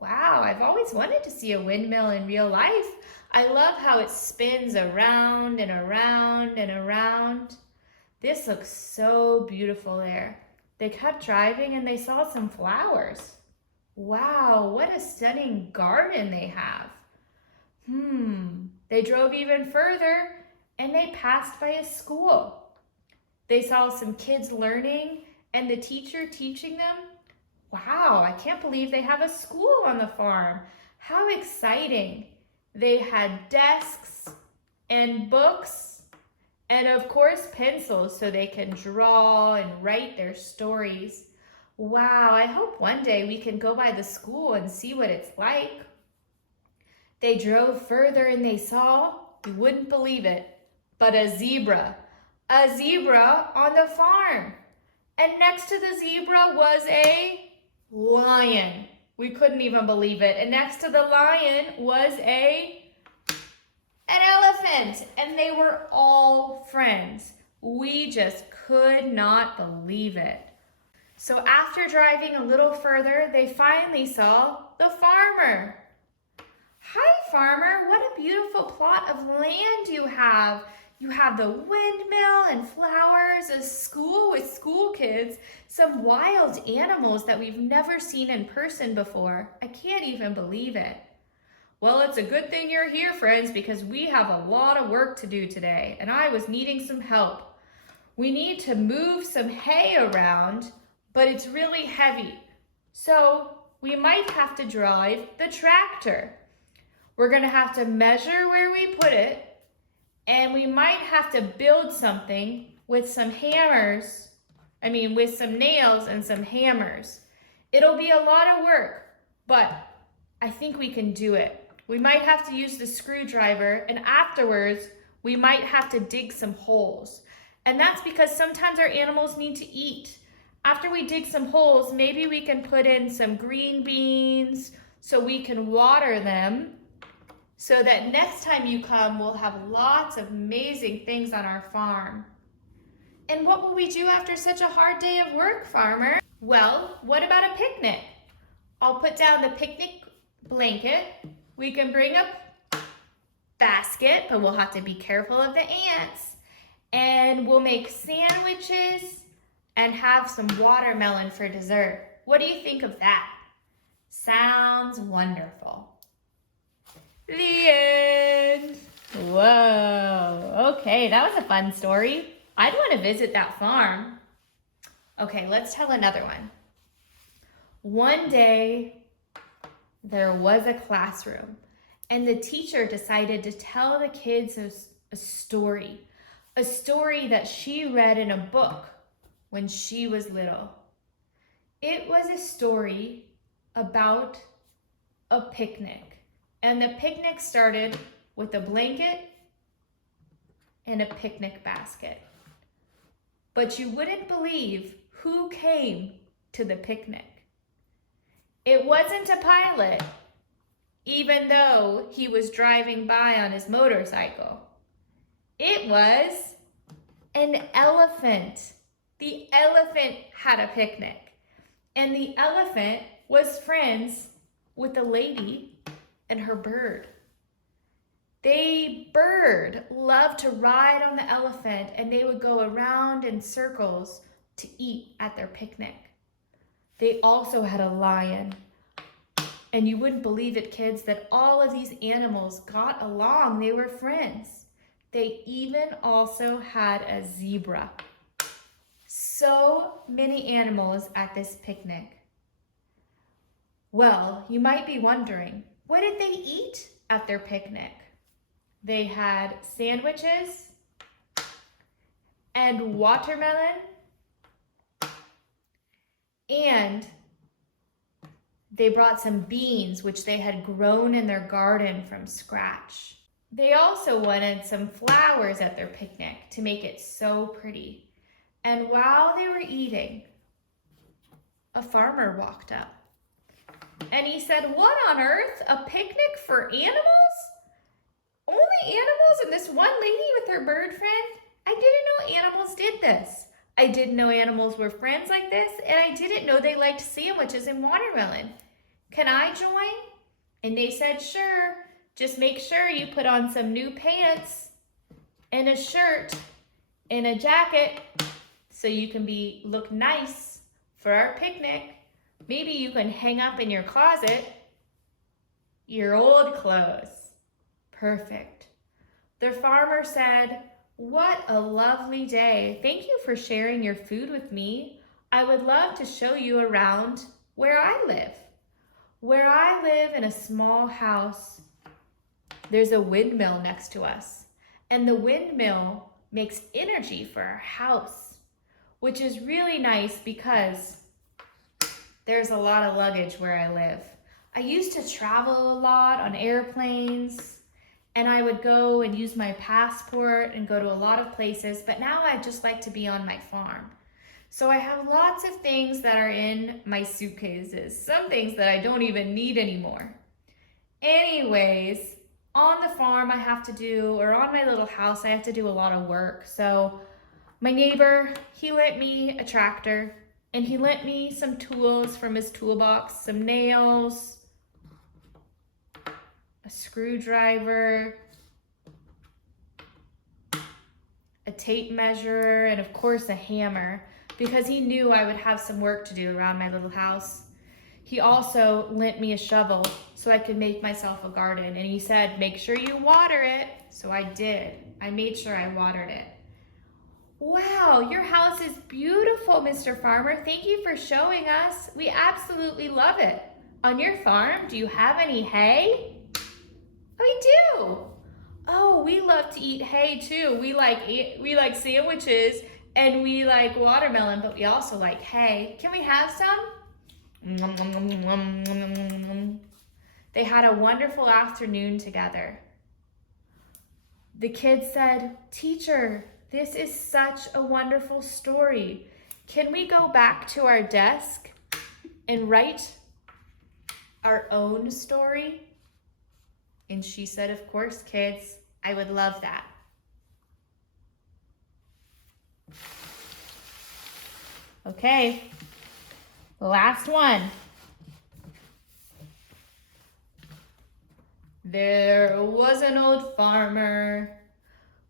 Wow, I've always wanted to see a windmill in real life. I love how it spins around and around and around. This looks so beautiful there. They kept driving and they saw some flowers. Wow, what a stunning garden they have. They drove even further and they passed by a school. They saw some kids learning and the teacher teaching them. Wow, I can't believe they have a school on the farm. How exciting. They had desks and books and of course pencils so they can draw and write their stories. Wow, I hope one day we can go by the school and see what it's like. They drove further and they saw, you wouldn't believe it, but a zebra on the farm. And next to the zebra was a lion. We couldn't even believe it. And next to the lion was an elephant. And they were all friends. We just could not believe it. So after driving a little further, they finally saw the farmer. Hi, farmer. What a beautiful plot of land you have. You have the windmill and flowers, a school with school kids, some wild animals that we've never seen in person before. I can't even believe it. Well, it's a good thing you're here, friends, because we have a lot of work to do today, and I was needing some help. We need to move some hay around, but it's really heavy. So we might have to drive the tractor. We're gonna have to measure where we put it, and we might have to build something with some hammers, with some nails and some hammers. It'll be a lot of work, but I think we can do it. We might have to use the screwdriver, and afterwards, we might have to dig some holes. And that's because sometimes our animals need to eat. After we dig some holes, maybe we can put in some green beans so we can water them, so that next time you come, we'll have lots of amazing things on our farm. And what will we do after such a hard day of work, farmer? Well, what about a picnic? I'll put down the picnic blanket. We can bring a basket, but we'll have to be careful of the ants. And we'll make sandwiches and have some watermelon for dessert. What do you think of that? Sounds wonderful. The end. Whoa. Okay, that was a fun story. I'd want to visit that farm. Okay, let's tell another one. One day, there was a classroom, and the teacher decided to tell the kids a story that she read in a book when she was little. It was a story about a picnic. And the picnic started with a blanket and a picnic basket. But you wouldn't believe who came to the picnic. It wasn't a pilot, even though he was driving by on his motorcycle. It was an elephant. The elephant had a picnic. And the elephant was friends with the lady and her bird. The bird loved to ride on the elephant, and they would go around in circles to eat at their picnic. They also had a lion. And you wouldn't believe it, kids, that all of these animals got along. They were friends. They even also had a zebra. So many animals at this picnic. Well, you might be wondering, what did they eat at their picnic? They had sandwiches and watermelon, and they brought some beans which they had grown in their garden from scratch. They also wanted some flowers at their picnic to make it so pretty. And while they were eating, a farmer walked up. And he said, "What on earth? A picnic for animals? Only animals and this one lady with her bird friend? I didn't know animals did this. I didn't know animals were friends like this, and I didn't know they liked sandwiches and watermelon. Can I join?" And they said, "Sure. Just make sure you put on some new pants and a shirt and a jacket so you can look nice for our picnic. Maybe you can hang up in your closet your old clothes." Perfect. The farmer said, "What a lovely day. Thank you for sharing your food with me. I would love to show you around where I live. Where I live in a small house, there's a windmill next to us, and the windmill makes energy for our house, which is really nice because there's a lot of luggage where I live. I used to travel a lot on airplanes, and I would go and use my passport and go to a lot of places, but now I just like to be on my farm. So I have lots of things that are in my suitcases, some things that I don't even need anymore. Anyways, on the farm I have to do, or on my little house, I have to do a lot of work. So my neighbor, he lent me a tractor, and he lent me some tools from his toolbox, some nails, a screwdriver, a tape measure, and of course a hammer, because he knew I would have some work to do around my little house. He also lent me a shovel so I could make myself a garden, and he said, "Make sure you water it." So I did. I made sure I watered it. Wow, your house is beautiful, Mr. Farmer. Thank you for showing us. We absolutely love it. On your farm, do you have any hay? We do. Oh, we love to eat hay too. We like sandwiches and we like watermelon, but we also like hay. Can we have some? They had a wonderful afternoon together. The kids said, "Teacher, this is such a wonderful story. Can we go back to our desk and write our own story?" And she said, "Of course, kids, I would love that." Okay, last one. There was an old farmer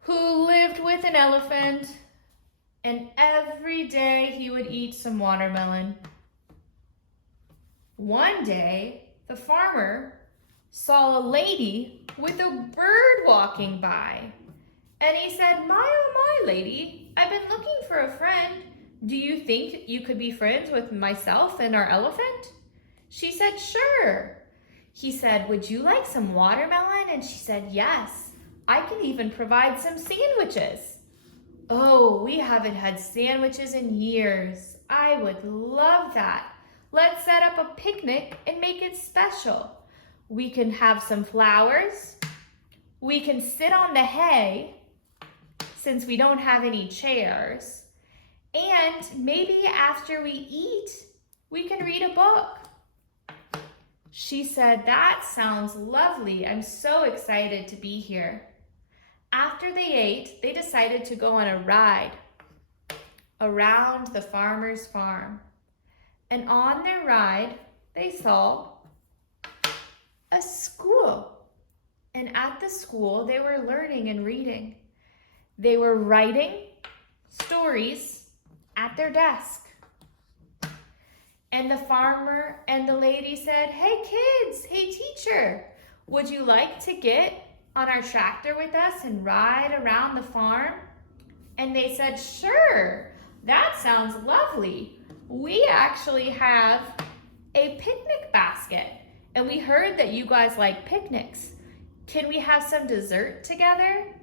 who lived with an elephant, and every day he would eat some watermelon. One day, the farmer saw a lady with a bird walking by, and he said, "My oh my, lady, I've been looking for a friend. Do you think you could be friends with myself and our elephant?" She said, "Sure." He said, "Would you like some watermelon?" And she said, "Yes, I can even provide some sandwiches." "Oh, we haven't had sandwiches in years. I would love that. Let's set up a picnic and make it special. We can have some flowers. We can sit on the hay since we don't have any chairs. And maybe after we eat, we can read a book." She said, "That sounds lovely. I'm so excited to be here." After they ate, they decided to go on a ride around the farmer's farm. And on their ride, they saw a school. And at the school, they were learning and reading. They were writing stories at their desk. And the farmer and the lady said, "Hey kids, hey teacher, would you like to get on our tractor with us and ride around the farm?" And they said, "Sure, that sounds lovely. We actually have a picnic basket, and we heard that you guys like picnics. Can we have some dessert together?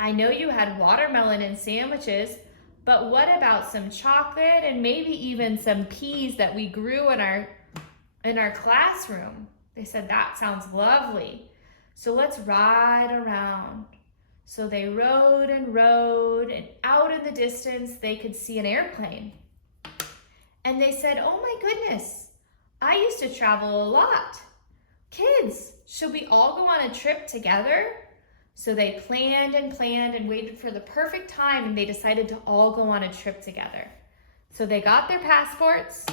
I know you had watermelon and sandwiches, but what about some chocolate and maybe even some peas that we grew in our classroom?" They said, "That sounds lovely. So let's ride around." So they rode, and out in the distance, they could see an airplane. And they said, "Oh my goodness, I used to travel a lot. Kids, should we all go on a trip together?" So they planned and waited for the perfect time, and they decided to all go on a trip together. So they got their passports,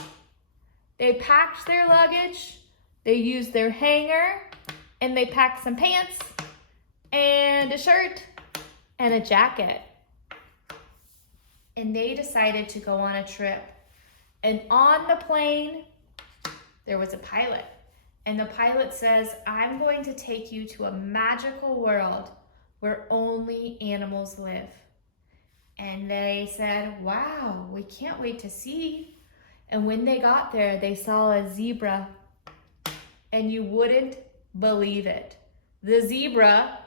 they packed their luggage, they used their hanger, and they packed some pants and a shirt and a jacket. And they decided to go on a trip. And on the plane, there was a pilot. And the pilot says, "I'm going to take you to a magical world where only animals live." And they said, "Wow, we can't wait to see." And when they got there, they saw a zebra. And you wouldn't believe it. The zebra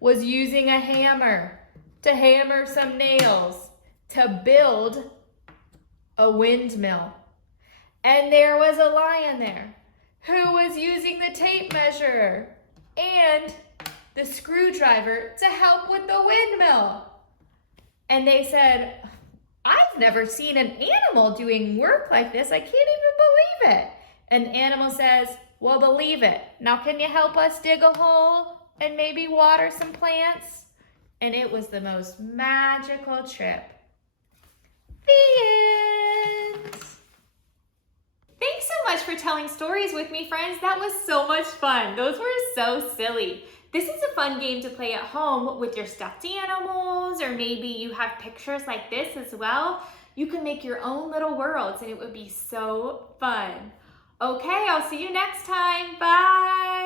was using a hammer to hammer some nails to build a windmill. And there was a lion there who was using the tape measure and the screwdriver to help with the windmill. And they said, "I've never seen an animal doing work like this. I can't even believe it." And the animal says, "Well, believe it. Now can you help us dig a hole and maybe water some plants?" And it was the most magical trip. The end. Thanks so much for telling stories with me, friends. That was so much fun. Those were so silly. This is a fun game to play at home with your stuffed animals, or maybe you have pictures like this as well. You can make your own little worlds and it would be so fun. Okay, I'll see you next time. Bye.